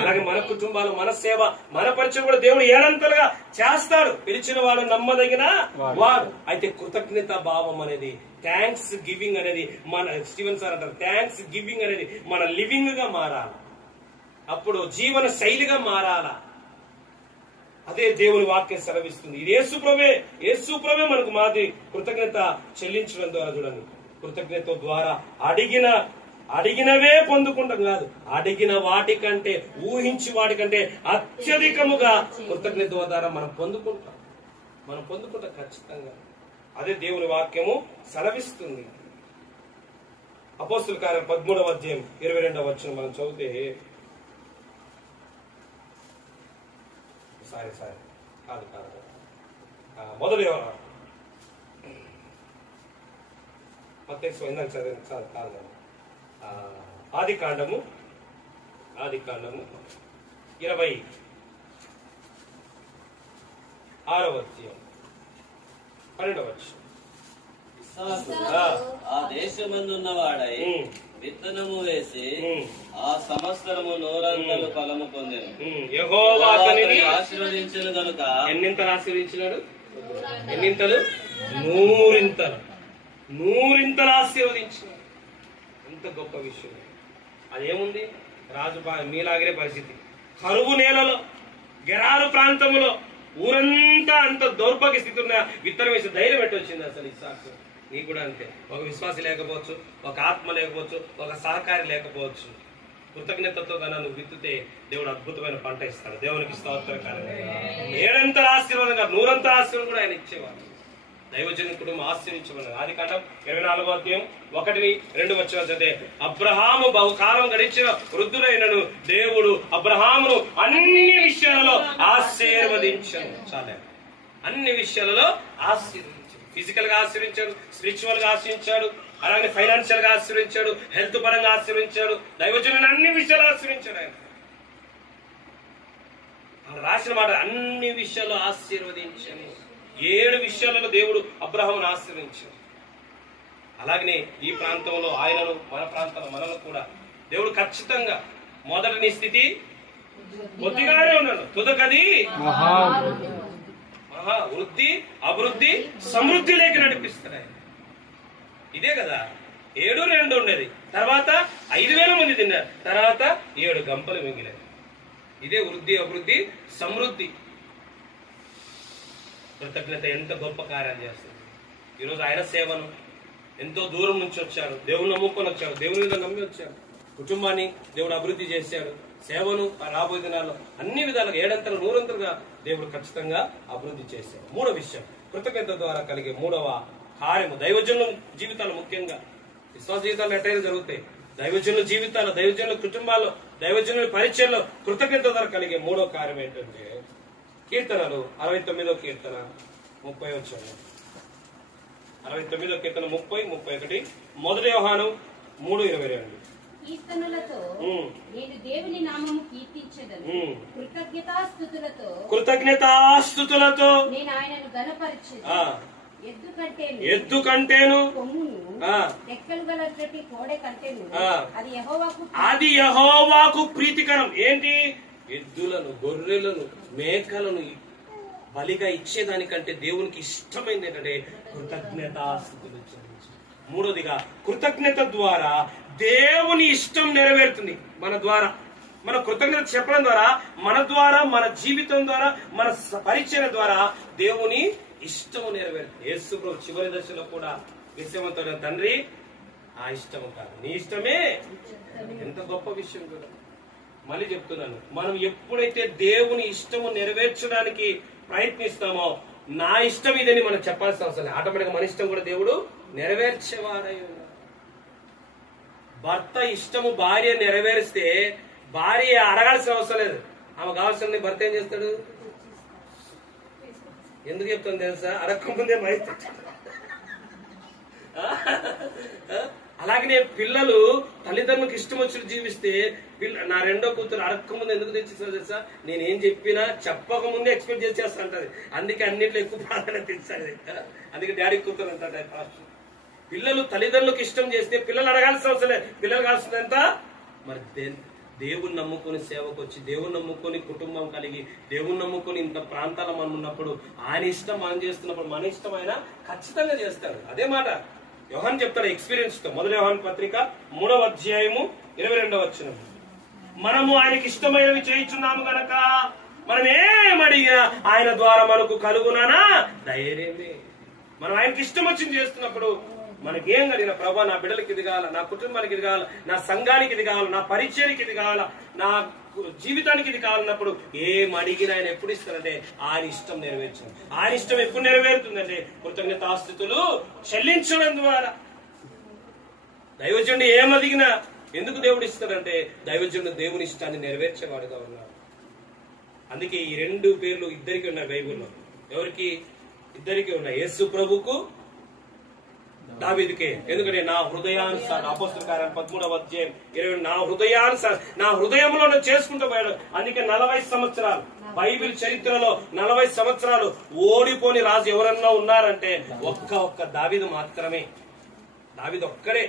అలాగే మన కుటుంబాలు, మన సేవ, మన పరిచయం కూడా దేవుడు 7 అంతలుగా చేస్తాడు. పిలిచిన వాడు నమ్మదగిన వాడు. అయితే కృతజ్ఞత భావం అనేది, థ్యాంక్స్ గివింగ్ అనేది మన స్టీవెన్ సార్ అంటారు, థ్యాంక్స్ గివింగ్ అనేది మన లివింగ్ గా మారాలి. అప్పుడు జీవన శైలిగా మారాలా. అదే దేవుని వాక్యం సెలవిస్తుంది. ఇది యేసుప్రభే మనకు మాది కృతజ్ఞత చెల్లించడం ద్వారా. చూడండి, కృతజ్ఞత ద్వారా అడిగినవే పొందుకుంటాం కాదు, అడిగిన వాటికంటే, ఊహించి వాటికంటే అత్యధికముగా కృతజ్ఞత ద్వారా మనం పొందుకుంటాం ఖచ్చితంగా. అదే దేవుని వాక్యము సెలవిస్తుంది. అపోస్తుల కార్యం 13వ అధ్యాయం 22వ వచనం మనం చదివితే, మొదటి ఆది కాండము 26వ అధ్యాయం 12వ వచనం. ఆ దేశమందున్నవాడై విత్తనము వేసి ఆ సంవత్సరము 100 అంతలు ఫలము పొందెను. యెహోవా అతనిని ఆశీర్వదించెను గనుక ఎన్నింతలు ఆశీర్వదించినాడు? 100 ఆశీర్వదించినాడు. ఎంత గొప్ప విషయం! అదేముంది, రాజు మీలాగనే పరిస్థితి, కరువు నేలలో, గెరారు ప్రాంతంలో, ఊరంతా అంత దౌర్భాగ్య స్థితి ఉన్న విత్తనం వేసి ధైర్యం పెట్టొచ్చింది. అసలు ఇస్సాకు నీకు కూడా అంతే. ఒక విశ్వాసి లేకపోవచ్చు, ఒక ఆత్మ లేకపోవచ్చు, ఒక సహకారి లేకపోవచ్చు. కృతజ్ఞతతో కన్నా నువ్వు విత్తుతే దేవుడు అద్భుతమైన పంట ఇస్తాడు. దేవునికి స్తోత్రం. 7 అంతల ఆశీర్వాదం కాదు, 100 అంతల ఆశీర్వాదం కూడా ఆయన ఇచ్చేవాడు. దైవజన కుటుంబం ఆశీర్వించమన్నారు. ఆది కాండం 24వ అధ్యాయం 1-2 వచనాలు చదివితే, అబ్రహాము బహుకాలం గడిచిన వృద్ధులైనను దేవుడు అబ్రహామును అన్ని విషయాలలో ఆశీర్వదించను. చాలా అన్ని విషయాలలో ఆశీర్వదించాడు. ఫిజికల్ గా ఆశీర్వించాడు, స్పిరిచువల్ గా ఆశీర్వించాడు, అలాగే ఫైనాన్షియల్ గా ఆశీర్వించాడు, హెల్త్ పరంగా ఆశీర్వించాడు. దైవజనుని అన్ని విషయాలు ఆశీర్వించాడు. ఆయన రాసిన మాట అన్ని విషయాల్లో ఆశీర్వదించాను. 7 విషయాలలో దేవుడు అబ్రహామును ఆశీర్వదించాడు. అలాగనే ఈ ప్రాంతంలో ఆయనను, మన ప్రాంతంలో మనలో కూడా దేవుడు ఖచ్చితంగా మొదటి నీ స్థితి కొద్దిగానే ఉన్నాడు, తుదకది మహా వృద్ధి, అభివృద్ధి, సమృద్ధి లేక నడిపిస్తాడు ఆయన. ఇదే కదా 7-2 ఉండేది. తర్వాత 5,000 మంది తిన్నారు. తర్వాత 7 గంపలు మిగిలాయి. ఇదే వృద్ధి, అభివృద్ధి, సమృద్ధి. కృతజ్ఞత ఎంత గొప్ప కార్యాలు చేస్తుంది. ఈరోజు ఆయన సేవను ఎంతో దూరం నుంచి వచ్చాడు, దేవుని నమ్ముకొని వచ్చాడు, దేవుని మీద నమ్మి వచ్చాడు. కుటుంబాన్ని దేవుడు అభివృద్ధి చేశాడు. సేవను రాబోయే దినాల్లో అన్ని విధాలుగా 7 100 దేవుడు ఖచ్చితంగా అభివృద్ధి చేశాడు. మూడో విషయం, కృతజ్ఞత ద్వారా కలిగే మూడవ కార్యము దైవజనుల జీవితాలు, ముఖ్యంగా విశ్వాస జీవితాలు ఎట్టయినా జరుగుతాయి. దైవజనుల జీవితాలు, దైవజనుల కుటుంబాల్లో, దైవజనుల పరిచయంలో కృతజ్ఞత ద్వారా కలిగే మూడో కార్యం ఏంటంటే కీర్తనలు 69వ కీర్తన 30 వచ్చాను. 69వ కీర్తన 30, 31. 1 యోహాను 3:22. కీర్తనలతో నేను దేవుని నామము కీర్తించెదను, కృతజ్ఞతాస్తుతులతో నేను ఆయనను గణపరిచెదను. ఎద్దు కంటేను కొమ్మును రెక్కలు గలటువంటి కోడె కంటేను అది యెహోవాకు ప్రీతికరం. ఏంటి? ఎద్దులను, గొర్రెలను, మేకలను బలిగా ఇచ్చేదానికంటే దేవునికి ఇష్టమైంది ఏంటంటే కృతజ్ఞతాస్తుతులు చెల్లించడం. మూడోదిగా కృతజ్ఞత ద్వారా దేవుని ఇష్టం నెరవేరుతుంది. మన ద్వారా, మన కృతజ్ఞత చెప్పడం ద్వారా, మన ద్వారా, మన జీవితం ద్వారా, మన పరిచయం ద్వారా దేవుని ఇష్టము నెరవేరుతుంది. యేసు ప్రభు చివరి దశలో కూడా విషయవంతుడు, తండ్రి ఆ ఇష్టము కాదు నీ ఇష్టమే. ఎంత గొప్ప విషయం కదా. మళ్ళీ చెప్తున్నాను, మనం ఎప్పుడైతే దేవుని ఇష్టము నెరవేర్చడానికి ప్రయత్నిస్తామో, నా ఇష్టం ఇదని మనం చెప్పాల్సిన అవసరం లేదు. ఆటోమేటిక్ మన ఇష్టం కూడా దేవుడు నెరవేర్చేవాడై ఉన్నాడు. భర్త ఇష్టము భార్య నెరవేరిస్తే భార్య అడగాల్సిన అవసరం లేదు. ఆమె కావాల్సింది భర్త ఏం చేస్తాడు? ఎందుకు చెప్తాను తెలుసా? అడగకముందే మైతే. అలాగనే పిల్లలు తల్లిదండ్రులకు ఇష్టం వచ్చి జీవిస్తే, నా రెండో కూతురు అడగకముందు ఎందుకు తెచ్చిస్తాను తెలుసా? నేనేం చెప్పినా చెప్పకముందే ఎక్స్పెక్ట్ చేసేస్తా అంటది. అందుకే అన్నింటిలో ఎక్కువ ప్రాధాన్యత ఇచ్చాడు. అందుకే డాడీ కూతురు అంటాడు. పిల్లలు తల్లిదండ్రులకు ఇష్టం చేస్తే పిల్లలు అడగాల్సిన అవసరం లేదు. పిల్లలు కావాల్సింది ఎంత? మరి దేవుని నమ్ముకొని సేవకు వచ్చి, దేవుని నమ్ముకొని కుటుంబం కలిగి, దేవుని నమ్ముకొని ఇంత ప్రాంతాల మనం ఉన్నప్పుడు, ఆయన ఇష్టం మనం చేస్తున్నప్పుడు మన ఇష్టం ఆయన ఖచ్చితంగా చేస్తాడు. అదే మాట యోహాను చెప్తాడు ఎక్స్పీరియన్స్ తో. 1 యోహాను పత్రిక 3వ అధ్యాయము 22వ వచనం. మనము ఆయనకి ఇష్టమైనవి చేయించున్నాము గనక మనం ఏమడిగా ఆయన ద్వారా మనకు కలుగునా ధైర్యమే. మనం ఆయనకి ఇష్టం వచ్చింది చేస్తున్నప్పుడు మనకేం కలిగిన, ప్రభా నా బిడ్డలకి ఇది కావాలా, నా కుటుంబానికి ఇది కావాలా, నా సంఘానికి ఇది కావాలా, నా పరిచయానికి ఇది కావాలా, నా జీవితానికి ఇది కావాలన్నప్పుడు ఏం అడిగినా ఆయన ఎప్పుడు ఇస్తారంటే ఆయన ఇష్టం నెరవేర్చడం. ఆయన ఇష్టం ఎప్పుడు నెరవేరుతుందంటే కృతజ్ఞతాస్తుతులు చెల్లించడం ద్వారా. దైవజనుడు ఏం అడిగినా ఎందుకు దేవుడు ఇస్తాడంటే దైవజనుడు దేవుని ఇష్టాన్ని నెరవేర్చేవాడుగా ఉన్నాడు. అందుకే ఈ 2 పేర్లు ఇద్దరికి ఉన్నాయి బైబిల్లో. ఎవరికి? ఇద్దరికి ఉన్నాయి. యేసు ప్రభుకు, దావీదుకే. ఎందుకంటే నా హృదయానుసారం, అపోస్తల కార్యం 13వ అధ్యాయం 20, నా హృదయానుసారం, నా హృదయంలో చేసుకుంటూ పోయాడు. అందుకే 40 సంవత్సరాలు బైబిల్ చరిత్రలో 40 సంవత్సరాలు ఓడిపోని రాజు ఎవరన్నా ఉన్నారంటే ఒక్క దావీదు మాత్రమే. దావీదు ఒక్కడే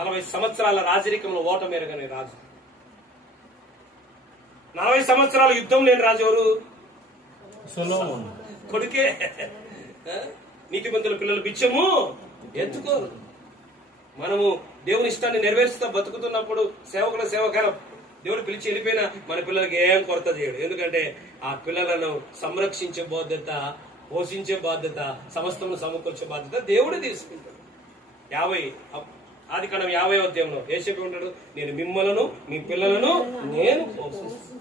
40 సంవత్సరాల రాజరికంలో ఓటమి ఎరగని రాజు. 40 సంవత్సరాల యుద్ధం లేని రాజు ఎవరు? సొలొమోను కొడుకే. నీతిమంతుల పిల్లలు బిచ్చము ఎత్తుకోరు. మనము దేవుని ఇష్టాన్ని నెరవేరుస్తూ బతుకుతున్నప్పుడు సేవకుల సేవకాలం దేవుడు పిలిచి వెళ్ళిపోయినా మన పిల్లలకి ఏం కొరత చేయడు. ఎందుకంటే ఆ పిల్లలను సంరక్షించే బాధ్యత, పోషించే బాధ్యత, సమస్తము సమకూర్చే బాధ్యత దేవుడే తీసుకుంటాడు. 50 ఆదికాండం 50వ అధ్యాయంలో యేషయ్య ఉంటాడు, నేను మిమ్మలను మీ పిల్లలను నేను పోషిస్తాను.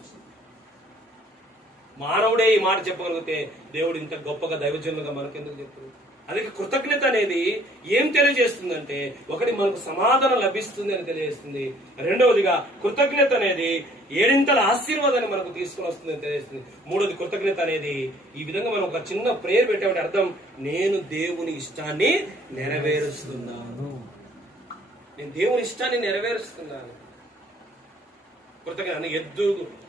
మానవుడే ఈ మాట చెప్పగలిగితే దేవుడు ఇంత గొప్పగా దైవజనులుగా మనకెందుకు చెప్తుంది? అందుకే కృతజ్ఞత అనేది ఏం తెలియజేస్తుందంటే, ఒకటి మనకు సమాధానం లభిస్తుంది అని తెలియజేస్తుంది. రెండవదిగా కృతజ్ఞత అనేది 7 ఆశీర్వాదాన్ని మనకు తీసుకుని వస్తుంది అని తెలియజేస్తుంది. మూడవది కృతజ్ఞత అనేది ఈ విధంగా మనం ఒక చిన్న ప్రేయర్ పెట్టామంటే అర్థం, నేను దేవుని ఇష్టాన్ని నెరవేరుస్తున్నాను, నేను దేవుని ఇష్టాన్ని నెరవేరుస్తున్నాను. కృతజ్ఞత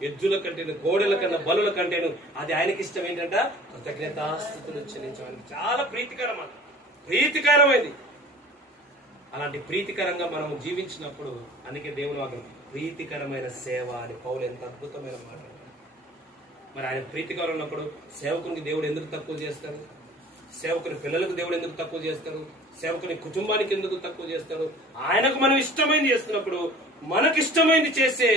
ఎద్దుల కంటేను, గోడెల కన్నా, బలుల కంటేను అది ఆయనకి ఇష్టం ఏంటంట కృతజ్ఞతాస్తుతులు చెల్లించడానికి. చాలా ప్రీతికరమైంది. అలాంటి ప్రీతికరంగా మనము జీవించినప్పుడు, అందుకే దేవుని వాక్యం ప్రీతికరమైన సేవ అని పౌలు ఎంత అద్భుతమైన మాట. మరి ఆయన ప్రీతికరం ఉన్నప్పుడు సేవకునికి దేవుడు ఎందుకు తక్కువ చేస్తాడు? సేవకుని పిల్లలకు దేవుడు ఎందుకు తక్కువ చేస్తాడు? సేవకుని కుటుంబానికి ఎందుకు తక్కువ చేస్తాడు? ఆయనకు మనం ఇష్టమైంది చేస్తున్నప్పుడు మనకు ఇష్టమైంది చేసే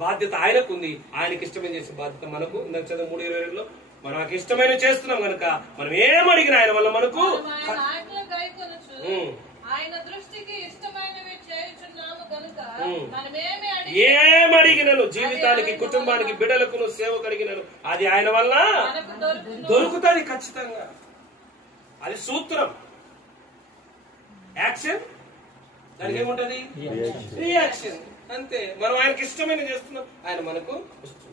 బాధ్యత ఆయనకు ఉంది, ఆయనకి ఇష్టమైన చేసే బాధ్యత మనకు. ఇందాక చదువు 3:22లో మనకు ఇష్టమైన చేస్తున్నాం కనుక మనం ఏమడిగినా ఆయన వల్ల మనకు ఆయన దృష్టికి ఇష్టమైనవి చేయుచున్నాము గనుక మనమేమి ఏమడిగినను జీవితానికి, కుటుంబానికి, బిడ్డలకు సేవ కలిగినను అది ఆయన వల్ల దొరుకుతుంది ఖచ్చితంగా. అది సూత్రం. యాక్షన్, దానికి ఏముంటది? రియాక్షన్. అంతే. మనం ఆయనకి ఇష్టమైన చేస్తున్నాం, ఆయన మనకు ఇష్టం.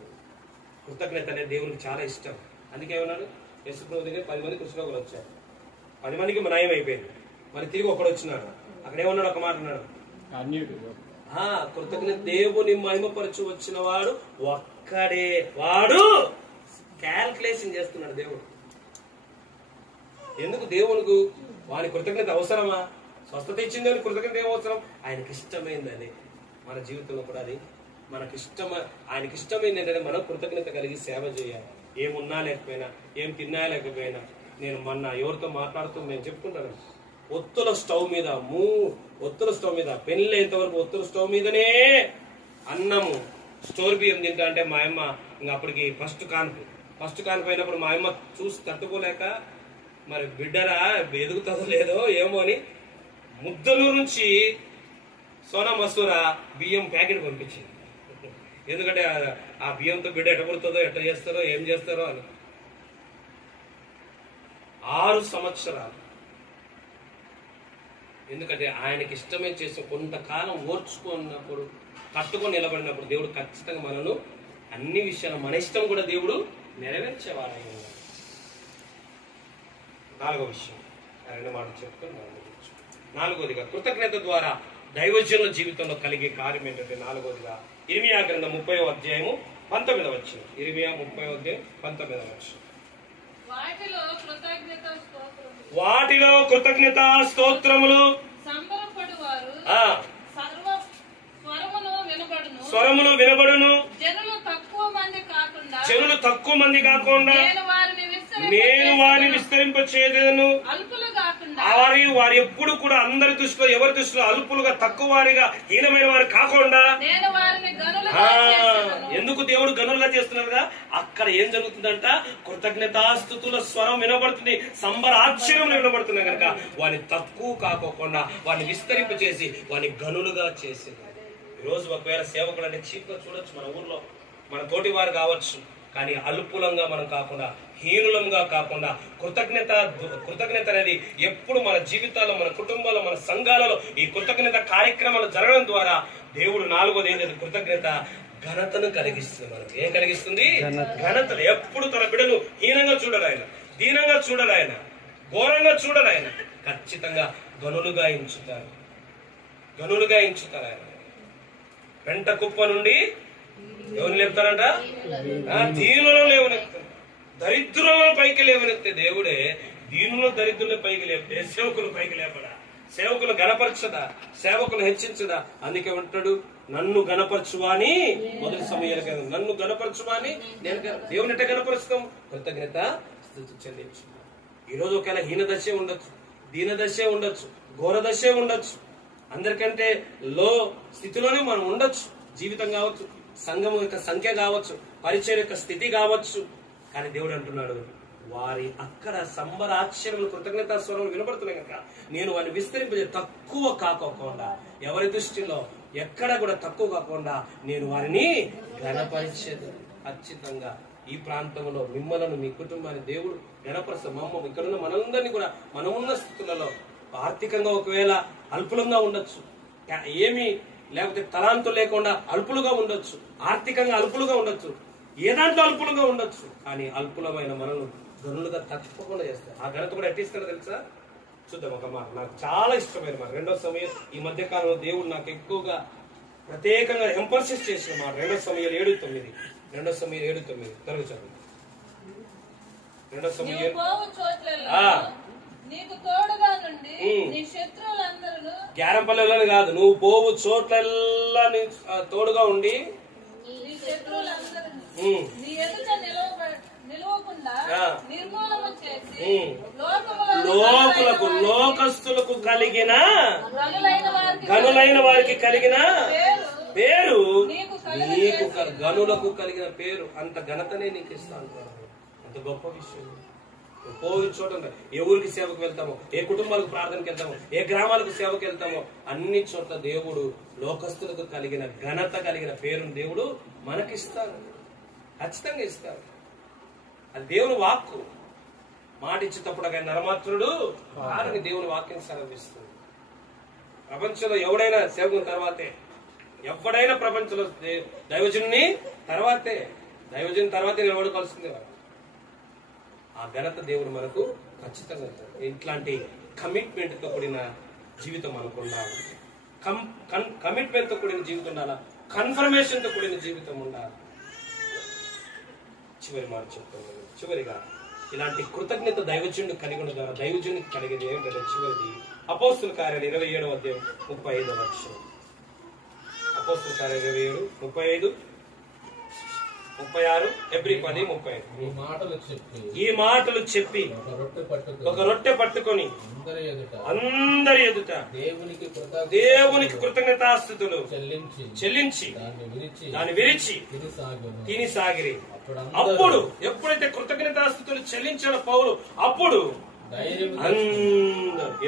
కృతజ్ఞత అనేది దేవునికి చాలా ఇష్టం. అందుకే ఏమన్నాడు, యేసుప్రభువు దగ్గర 10 మంది కృష్ణోగులు వచ్చారు. 10 మందికి నయం అయిపోయింది. మరి తిరిగి ఒకడు వచ్చినాడు. అక్కడ ఏమన్నాడు? ఒక మాట అన్నాడు, కృతజ్ఞత దేవుని మహిమపరచు వచ్చిన వాడు ఒక్కడే. వాడు క్యాల్కులేషన్ చేస్తున్నాడు దేవుడు. ఎందుకు దేవునికి వాని కృతజ్ఞత అవసరమా? స్వస్థత ఇచ్చిందని కృతజ్ఞత ఏం అవసరం? ఆయనకి ఇష్టమైందని. మన జీవితంలో కూడా అది మనకి ఆయనకి ఇష్టమైంది ఏంటంటే మనం కృతజ్ఞత కలిగి సేవ చేయాలి. ఏమున్నా లేకపోయినా, ఏం తిన్నా లేకపోయినా. నేను మొన్న ఎవరితో మాట్లాడుతూ నేను చెప్పుకుంటాను, ఒత్తుల స్టవ్ మీద పెళ్ళేంత వరకు ఒత్తుల స్టవ్ మీదనే అన్నము, స్టోర్ బియ్యం తింటా అంటే మా అమ్మ ఇంకా అప్పటికి ఫస్ట్ కాన్పు అయినప్పుడు మా అమ్మ చూసి తట్టుకోలేక, మరి బిడ్డరా ఎదుగుతుందో లేదో ఏమో అని ముద్దలూరు నుంచి సోనా మసూరా బియ్యం ప్యాకెట్ పంపించింది. ఎందుకంటే ఆ బియ్యంతో బిడ్డ ఎట్ట పుడుతుందో, ఎట్ట చేస్తారో, ఏం చేస్తారో అని. 6 సంవత్సరాలు. ఎందుకంటే ఆయనకి ఇష్టమే చేసి కొంతకాలం ఓర్చుకున్నప్పుడు, తట్టుకొని నిలబడినప్పుడు దేవుడు ఖచ్చితంగా మనను అన్ని విషయాలు, మన ఇష్టం కూడా దేవుడు నెరవేర్చేవాడు. 4వ విషయం, 2 మాటలు చెప్పుకొని 4వదిగా కృతజ్ఞత ద్వారా దైవజనుల జీవితంలో కలిగే కార్యం ఏంటంటే 4వదిగా ఇర్మియా గ్రంథం 30వ అధ్యాయము 19వ వచనం. ఇర్మియా 30వ అధ్యాయం 19వ వచనం. వాటిలో కృతజ్ఞతా స్తోత్రములు స్వరములు వినబడును. జనులు తక్కువ మంది కాకుండా నేను వారిని విస్తరింపచేయను. వారు ఎప్పుడు కూడా అందరి దృష్టిలో, ఎవరి దృష్టిలో అల్పులుగా, తక్కువ వారిగా, హీనమైన వారు కాకుండా. ఎందుకు దేవుడు గనులుగా చేస్తున్నారుగా? అక్కడ ఏం జరుగుతుందంట? కృతజ్ఞతాస్తుతుల స్వరం వినబడుతుంది, సంబరాశ్చర్యములు వినబడుతున్నాయి కనుక వారిని తక్కువ కాకోకుండా వారిని విస్తరింపచేసి వారిని గనులుగా చేసి. ఈరోజు ఒకవేళ సేవకుడు అంటే చీప్ గా చూడొచ్చు మన ఊర్లో, మన తోటి వారు కావచ్చు, కానీ అల్పులంగా మనం కాకుండా, హీనులంగా కాకుండా కృతజ్ఞత అనేది ఎప్పుడు మన జీవితాల్లో, మన కుటుంబాల్లో, మన సంఘాలలో ఈ కృతజ్ఞత కార్యక్రమాలు జరగడం ద్వారా దేవుడు 4వది ఏంటంటే కృతజ్ఞత ఘనతను కలిగిస్తుంది. మనకు ఏం కలిగిస్తుంది? ఘనతను. ఎప్పుడు తన బిడ్డను హీనంగా చూడరు ఆయన, దీనంగా చూడరు ఆయన, ఘోరంగా చూడరు ఆయన. ఖచ్చితంగా గనులుగా ఎంచుతారు ఆయన. పెంట కుప్ప నుండి ఎవరు లేపుతారంట? దీనులను లేవనెత్తారు, దరిద్రులను పైకి లేవనెత్తే దేవుడే దీనులను, దరిద్రుల పైకి లేపితే సేవకులు పైకి లేపడా? సేవకులు గణపరచదా? సేవకులు హెచ్చించదా? అందుకే ఉంటాడు, నన్ను గణపరచువాని మొదటి సమయాలు, నన్ను గణపరచువాని నేను. దేవుని ఎట్ట గణపరుస్తాం? కృతజ్ఞత స్తుతి చెల్లించు. ఈరోజు ఒకవేళ హీన దశే ఉండొచ్చు, దీన దశే ఉండొచ్చు, ఘోర దశే ఉండొచ్చు, అందరికంటే లో స్థితిలోనే మనం ఉండొచ్చు. జీవితం కావచ్చు, సంఘం యొక్క సంఖ్య కావచ్చు, పరిచయం యొక్క స్థితి కావచ్చు. కానీ దేవుడు అంటున్నాడు, వారి అక్కడ సంబరాశ్చర్యములు, కృతజ్ఞతా స్వరములు వినపడుతున్నాయి కనుక నేను వారిని విస్తరింపజే, తక్కువ కాకోకుండా, ఎవరి దృష్టిలో ఎక్కడ కూడా తక్కువ కాకుండా నేను వారిని ఘనపరిచేది. ఖచ్చితంగా ఈ ప్రాంతంలో మిమ్మలను, మీ కుటుంబాన్ని దేవుడు ఘనపరచ. ఇక్కడున్న మనందరినీ కూడా మనమున్న స్థితులలో ఆర్థికంగా ఒకవేళ అల్పులంగా ఉండొచ్చు, ఏమి లేకపోతే తలాంతులు లేకుండా అల్పులుగా ఉండొచ్చు, ఆర్థికంగా అల్పులుగా ఉండొచ్చు, ఏ దాంట్లో అల్పులుగా ఉండొచ్చు. కానీ అల్పులమైన మనల్ని గనులుగా తప్పకుండా చేస్తారు. ఆ ఘనత కూడా ఎట్టిస్తారో తెలుసా? చూద్దాం ఒక మాట, నాకు చాలా ఇష్టమైన మాట. 2వ సమయం ఈ మధ్య కాలంలో దేవుడు నాకు ఎక్కువగా ప్రత్యేకంగా ఎంఫసిస్ చేసిన మాట. 2వ సమయం 7:9. 2వ సమయం 7:9 త్వరగా చదువు. 2వ సమయం నీకు తోడుగా నుండి నీ శత్రువులందరూ, గ్యారంపల్లెలని కాదు, నువ్వు పోవు చోట్లల్లా తోడుగా ఉండి నీ శత్రువులందరూ నీ ఎదుట నిలవకుండా నిర్మూలన చేసి లోకులకు, లోకస్తులకు కలిగిన, గనులైన వారికి కలిగిన పేరు నీకు, గనులకు కలిగిన పేరు, అంత ఘనతనే నీకు ఇస్తాను. అంత గొప్ప విషయం. పోయిన చోట ఏ ఊరికి సేవకు వెళ్తామో, ఏ కుటుంబాలకు ప్రార్థనకి వెళ్తామో, ఏ గ్రామాలకు సేవకు వెళ్తామో, అన్ని చోట్ల దేవుడు లోకస్తులకు కలిగిన ఘనత కలిగిన పేరును దేవుడు మనకిస్తారు, ఖచ్చితంగా ఇస్తారు. అది దేవుని వాక్కు. మాట ఇచ్చేటప్పుడు ఆయన నరమాత్రుడు కాదని దేవుని వాక్యం సెలవిస్తుంది. ప్రపంచంలో ఎవడైనా సేవకుని తర్వాతే, ఎవడైనా ప్రపంచంలో దైవజనుని తర్వాతే, దైవజను తర్వాతే నిలబడి కలుస్తుంది. ఆ ఘనత దేవుడు మనకు ఖచ్చితంగా ఇస్తాడు. ఇట్లాంటి కమిట్మెంట్ తో కూడిన జీవితం మనకు ఉండాలి. కమిట్మెంట్ తో కూడిన జీవితం ఉండాలా, కన్ఫర్మేషన్ తో కూడిన జీవితం ఉండాలి. చివరి మాట చెప్తాను. చివరిగా ఇలాంటి కృతజ్ఞత దైవజనుడు కలిగి ఉన్న ద్వారా దైవజనుడికి కలిగేది ఏమిటంటే చివరిది అపోస్తుల కార్యాలు 27వ అధ్యాయం 35వ వచనం. అపోస్తుల కార్యాలు 27, 35, 36, హెబ్రీ 10, 35. ఈ మాటలు చెప్పి ఒక రొట్టె పట్టుకొని అందరి ఎదుట దేవునికి కృతజ్ఞతాస్తుతులు చెల్లించి దాన్ని విరిచి తిని సాగిరి. అప్పుడు ఎప్పుడైతే కృతజ్ఞతాస్తుతులు చెల్లించాడో పౌలు, అప్పుడు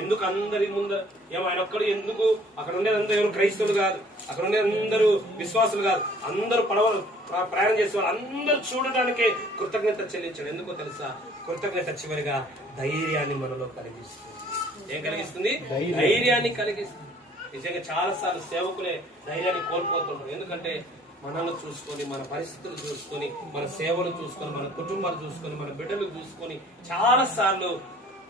ఎందుకు అందరి ముందు ఏమో ఆయన ఒక్కడు, ఎందుకు అక్కడ ఉండేది అందరూ ఎవరు క్రైస్తవులు కాదు, అక్కడ ఉండేది అందరూ విశ్వాసులు కాదు, అందరూ పడవలు ప్రయాణం చేసేవారు, అందరూ చూడడానికే కృతజ్ఞత చెల్లించాడు. ఎందుకో తెలుసా? కృతజ్ఞత చివరిగా ధైర్యాన్ని మనలో కలిగిస్తుంది. ఏం కలిగిస్తుంది? ధైర్యాన్ని కలిగిస్తుంది. నిజంగా చాలా సార్లు సేవకులే ధైర్యాన్ని కోల్పోతుంటారు. ఎందుకంటే మనల్ని చూసుకొని, మన పరిస్థితులు చూసుకొని, మన సేవలు చూసుకొని, మన కుటుంబాలు చూసుకొని, మన బిడ్డలు చూసుకొని చాలా సార్లు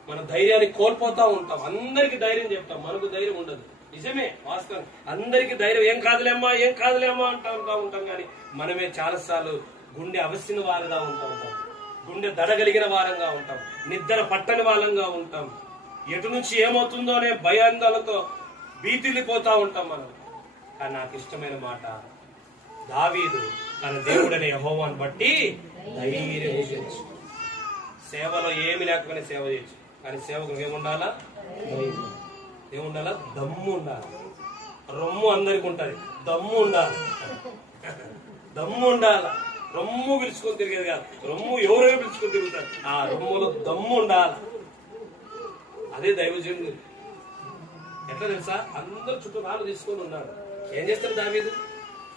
మన ధైర్యాన్ని కోల్పోతా ఉంటాం. అందరికి ధైర్యం చెప్తాం, మనకు ధైర్యం ఉండదు. నిజమే, వాస్తవం. అందరికి ధైర్యం ఏం కాదులేమ్మా అంటా ఉంటాం. కానీ మనమే చాలా సార్లు గుండె అవసిన వారుగా ఉంటాం, గుండె దడగలిగిన వారంగా ఉంటాం, నిద్ర పట్టని వాళ్ళంగా ఉంటాం, ఎటు నుంచి ఏమవుతుందో అనే భయాందోళనతో భీతిల్లిపోతా ఉంటాం మనం. కానీ నాకు ఇష్టమైన మాట, దావీదు తన దేవుడనే యెహోవాను బట్టి ధైర్యం చేయొచ్చు. సేవలో ఏమి లేకపోయినా సేవ చేయొచ్చు. కానీ సేవకు ఏముండాలా? ఏముండాలా? దమ్ము ఉండాలి. రొమ్ము అందరికి ఉంటది, దమ్ము ఉండాలి. దమ్ము ఉండాల. రొమ్ము పిలుచుకొని తిరిగేది కాదు, రొమ్ము ఎవరైనా పిలుచుకొని తిరుగుతారు. ఆ రొమ్ములో దమ్ము ఉండాలి. అదే దైవజనుడు. ఎట్లా తెలుసా? అందరు చుట్టూ రాళ్ళు తీసుకొని ఉన్నాడు. ఏం చేస్తారు దావీదు?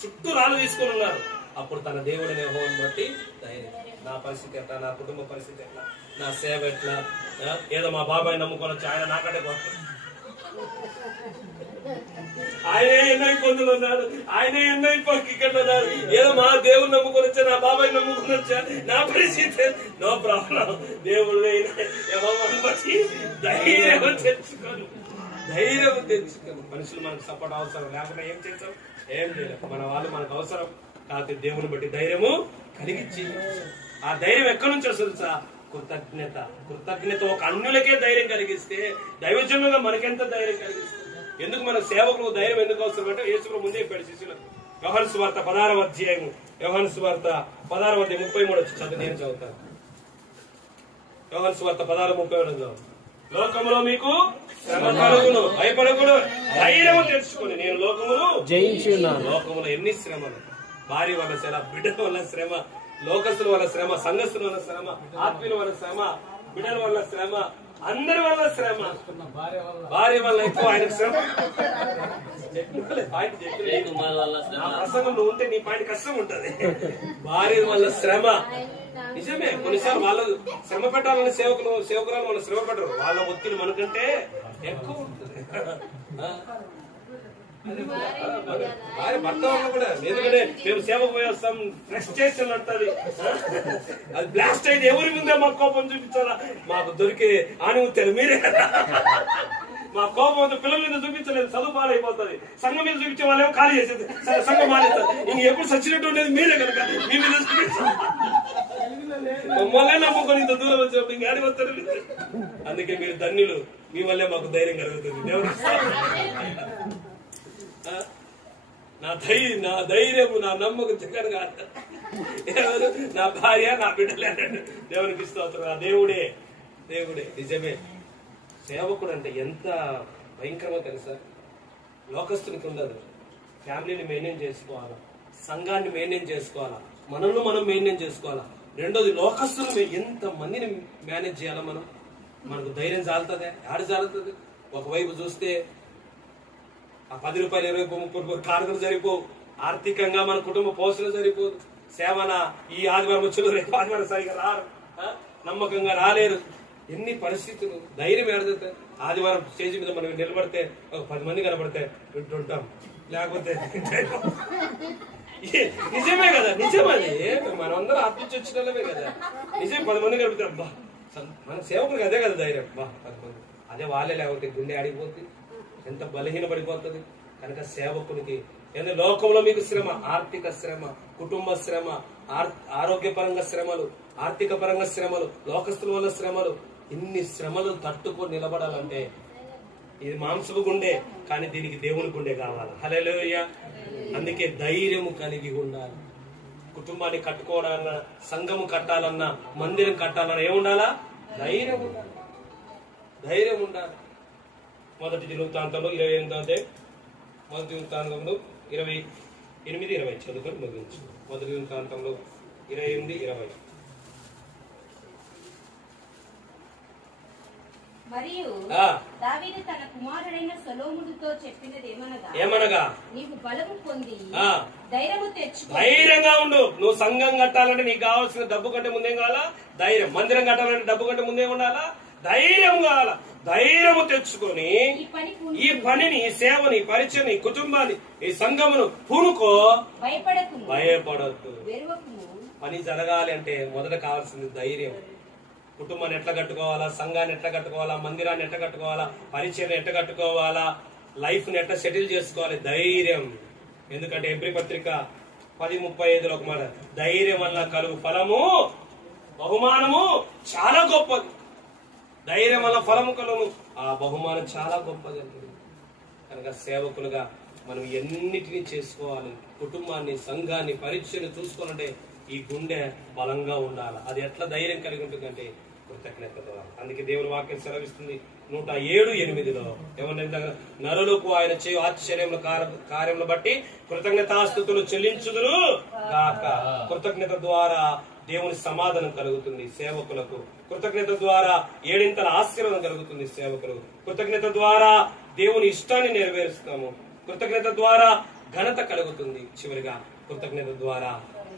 చుట్టూ రాళ్ళు తీసుకొని ఉన్నారు. అప్పుడు తన దేవుడిని యెహోవాను బట్టి ధైర్యం. నా పరిస్థితి ఎట్లా, నా కుటుంబ పరిస్థితి ఎట్లా, నా సేవ ఎట్లా, ఏదో మా బాబాయ్ నమ్ముకొని వచ్చి ఆయన నాకంటే గొప్ప, ఆయనే ఎన్నో ఇబ్బందులు ఉన్నాడు, ఆయనే ఎన్నో ఇక్కడ ఉన్నారు, ఏదో మా దేవుడు నమ్ముకొని వచ్చా, నా బాబాయ్ నమ్ముకొని వచ్చా, నా పరిస్థితి నో ప్రాబ్లం. దేవుడు యెహోవాను బట్టి ధైర్యం తెచ్చుకోను, ధైర్యం తెచ్చుకోను. మనుషులు మనకు సపోర్ట్ అవసరం, లేకుండా ఏం చేస్తాం? ఏం చేయలేం. మన వాళ్ళు మనకు అవసరం, కాకపోతే దేవుని బట్టి ధైర్యము కలిగించి. ఆ ధైర్యం ఎక్కడి నుంచి వస్తుంది సార్? కృతజ్ఞత. కృతజ్ఞత ఒక అన్యులకే ధైర్యం కలిగిస్తే దైవజనులుగా మనకెంత ధైర్యం కలిగిస్తుంది? ఎందుకు మన సేవకులకు ధైర్యం ఎందుకు అవసరం అంటే యేసు ముందే చెప్పాడు శిష్యులకు. యోహాను సువార్త 16వ అధ్యాయం, యోహాను సువార్త 16వ అధ్యాయం 33 వచ్చి చదువు, నేను చదువుతాను. యోహాను సువార్త 16:33. లోకములో మీకు శ్రమ కలుగును, భయపడకుడు, ధైర్యము తెచ్చుకొని నేను లోకమును జయించి ఉన్నాను. లోకములో ఎన్ని శ్రమలు, భార్య వల్ల శ్రమ, బిడ్డల వల్ల శ్రమ, లోకస్తుల వల్ల శ్రమ, సంఘస్థుల వల్ల శ్రమ, ఆత్మీయుల వల్ల శ్రమ, బిడ్డల వల్ల శ్రమ, అందరి వల్ల శ్రమ, భార్య వల్ల ఎక్కువ ఆయనకు శ్రమ. ప్రసంగం నువ్వు ఉంటే నీ పాయింట్ కష్టం ఉంటది. భార్య వల్ల శ్రమ. నిజమే, కొన్నిసార్లు వాళ్ళు శ్రమ పెట్టాలని సేవకురాలు మనం శ్రమ పెట్టరు, వాళ్ళ ఒత్తిడి మనకంటే ఎక్కువ ఉంటుంది. భార్య భర్త వల్ల కూడా, ఎందుకంటే మేము సేవకు పోయి వస్తాం, ఫ్రస్ట్రేషన్ అంటది, అది బ్లాస్ట్ అయితే ఎవరి ముందే మాకు కోపం చూపించాలా? మాకు దొరికే ఆనిముత్యాలు మీరే. మా కోపం అంతా పిల్లల మీద చూపించలేదు, చదువు పాలైపోతుంది. సంఘం మీద చూపించే వాళ్ళేమో ఖాళీ చేసేది, సంఘం మానేస్తారు. ఇంక ఎప్పుడు సచ్చినట్టు ఉండేది మీరే కనుక మీ మీద చూపించాలి. మమ్మల్ని నమ్ముకొని ఇంత దూరం వచ్చినప్పుడు ఇంక ఆడి వస్తారు. అందుకే మీరు ధన్యులు, మీ వల్లే మాకు ధైర్యం కలుగుతుంది. దేవుడు నా ధైర్యము, నా నమ్మకం చిక్కను కాదు, నా భార్య, నా బిడ్డలే. దేవునికి ఇస్తూ ఆ దేవుడే. నిజమే. సేవకుడు అంటే ఎంత భయంకరమో తెలుసా? లోకస్తునికి ఉండదు. ఫ్యామిలీని మెయింటైన్ చేసుకోవాలా, సంఘాన్ని మెయింటైన్ చేసుకోవాలా, మనల్ని మనం మెయింటైన్ చేసుకోవాలా, రెండోది లోకస్తులు ఎంత మందిని మేనేజ్ చేయాలా మనం? మనకు ధైర్యం చాలుతుందే? ఆడ చాలుతుంది. ఒకవైపు చూస్తే ఆ 10 రూపాయలు 20 30 రూపాయలు కానుకలు సరిపోవు, ఆర్థికంగా మన కుటుంబ పోషణ సరిపోదు. సేవన ఈ ఆదివారం వచ్చి రేపు ఆదివారం సరిగా రారు, నమ్మకంగా రాలేరు. ఎన్ని పరిస్థితులు, ధైర్యం ఏడదవుతాయి. ఆదివారం స్టేజ్ మీద మనం నిలబడితే ఒక 10 మంది కనబడితే వింటుంటాం, లేకపోతే నిజమే కదా, నిజమది. మనమందరం ఆత్మీయ వచ్చినమే కదా, నిజం. 10 మంది కనిపితే అబ్బా మన సేవకుడికి అదే కదా ధైర్యం. బా 10 మంది అదే వాళ్ళే, లేకపోతే గుండె ఆడిపోతుంది, ఎంత బలహీన పడిపోతుంది. కనుక సేవకునికి లోకంలో మీకు శ్రమ, ఆర్థిక శ్రమ, కుటుంబ శ్రమ, ఆరోగ్యపరంగా శ్రమలు, ఆర్థిక పరంగా శ్రమలు, లోకస్తుల వల్ల శ్రమలు, ఇన్ని శ్రమలు తట్టుకొని నిలబడాలంటే ఇది మాంసపు గుండె, కానీ దీనికి దేవుని గుండె కావాలి. హల్లెలూయా. అందుకే ధైర్యము కలిగి ఉండాలి. కుటుంబాన్ని కట్టుకోవాలన్నా, సంఘము కట్టాలన్నా, మందిరం కట్టాలన్నా ఏముండాలా? ధైర్యం ఉండాలి. ధైర్యం ఉండాలి. మొదటి దినవృత్తాంతంలో 28వ అధ్యాయం, మొదటి దినవృత్తాంతంలో 28-20 చదువుకొని ముగించు. మొదటి దినవృత్తాంతంలో 28-20. మరియు దావీదు తన కుమారుడైన సొలొమోనుతో చెప్పినది ఏమనగా నీవు బలము పొంది ధైర్యము తెచ్చుకో. ధైర్యంగా ఉండు. నువ్వు సంఘం కట్టాలంటే నీకు కావాల్సిన డబ్బు కంటే ముందేం కావాలా? ధైర్యం. మందిరం కట్టాలంటే డబ్బు కంటే ముందే ఉండాలా? ధైర్యం కావాలా? ధైర్యము తెచ్చుకొని ఈ పనిని, ఈ సేవని, ఈ పరిచయని, ఈ కుటుంబాన్ని, ఈ సంఘమును పూనుకో. భయపడద్దు. పని జరగాలి అంటే మొదట కావాల్సింది ధైర్యం. కుటుంబాన్ని ఎట్లా కట్టుకోవాలా, సంఘాన్ని ఎట్లా కట్టుకోవాలా, మందిరాన్ని ఎట్లా కట్టుకోవాలా, పరిచయం ఎట్లా కట్టుకోవాలా, లైఫ్ ని ఎట్లా సెటిల్ చేసుకోవాలి? ధైర్యం. ఎందుకంటే ఎబ్రీ పత్రిక 10:35 ఒక మాట, ధైర్యం వల్ల కలుగు ఫలము బహుమానము చాలా గొప్పది. ధైర్యం వల్ల ఫలము కలుగు, ఆ బహుమానం చాలా గొప్పది. కనుక సేవకులుగా మనం ఎన్నిటినీ చేసుకోవాలి. కుటుంబాన్ని, సంఘాన్ని, పరిచయం చూసుకోవాలంటే ఈ గుండె బలంగా ఉండాలి. అది ఎట్లా ధైర్యం కలిగి ఉంటుందంటే కృతజ్ఞత ద్వారా. అందుకే దేవుని వాక్యం సెలవిస్తుంది 107:8 ఏమన్నా, నరులకు ఆయన చేయు ఆశ్చర్యముల కార్యములు బట్టి కృతజ్ఞతాస్తుతులు చెల్లించుదురు గాక. కృతజ్ఞత ద్వారా దేవుని సమాధానం కలుగుతుంది సేవకులకు. కృతజ్ఞత ద్వారా 7 ఆశీర్వాదం కలుగుతుంది సేవకులు. కృతజ్ఞత ద్వారా దేవుని ఇష్టాన్ని నెరవేరుస్తాము. కృతజ్ఞత ద్వారా ఘనత కలుగుతుంది. చివరిగా కృతజ్ఞత ద్వారా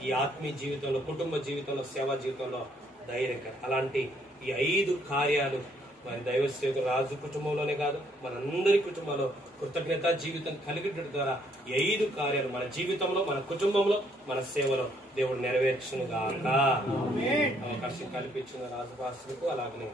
ఈ ఆత్మీయ జీవితంలో, కుటుంబ జీవితంలో, సేవా జీవితంలో ధైర్యం. అలాంటి ఈ 5 కార్యాలు మరి దైవ సేవకులు రాజు కుటుంబంలోనే కాదు, మనందరి కుటుంబంలో కృతజ్ఞత జీవితం కలిగడం ద్వారా ఈ 5 కార్యాలు మన జీవితంలో, మన కుటుంబంలో, మన సేవలో దేవుడు నెరవేర్చును గాక. అవకాశం కల్పించిన రాజు పాస్టర్కు అలాగనే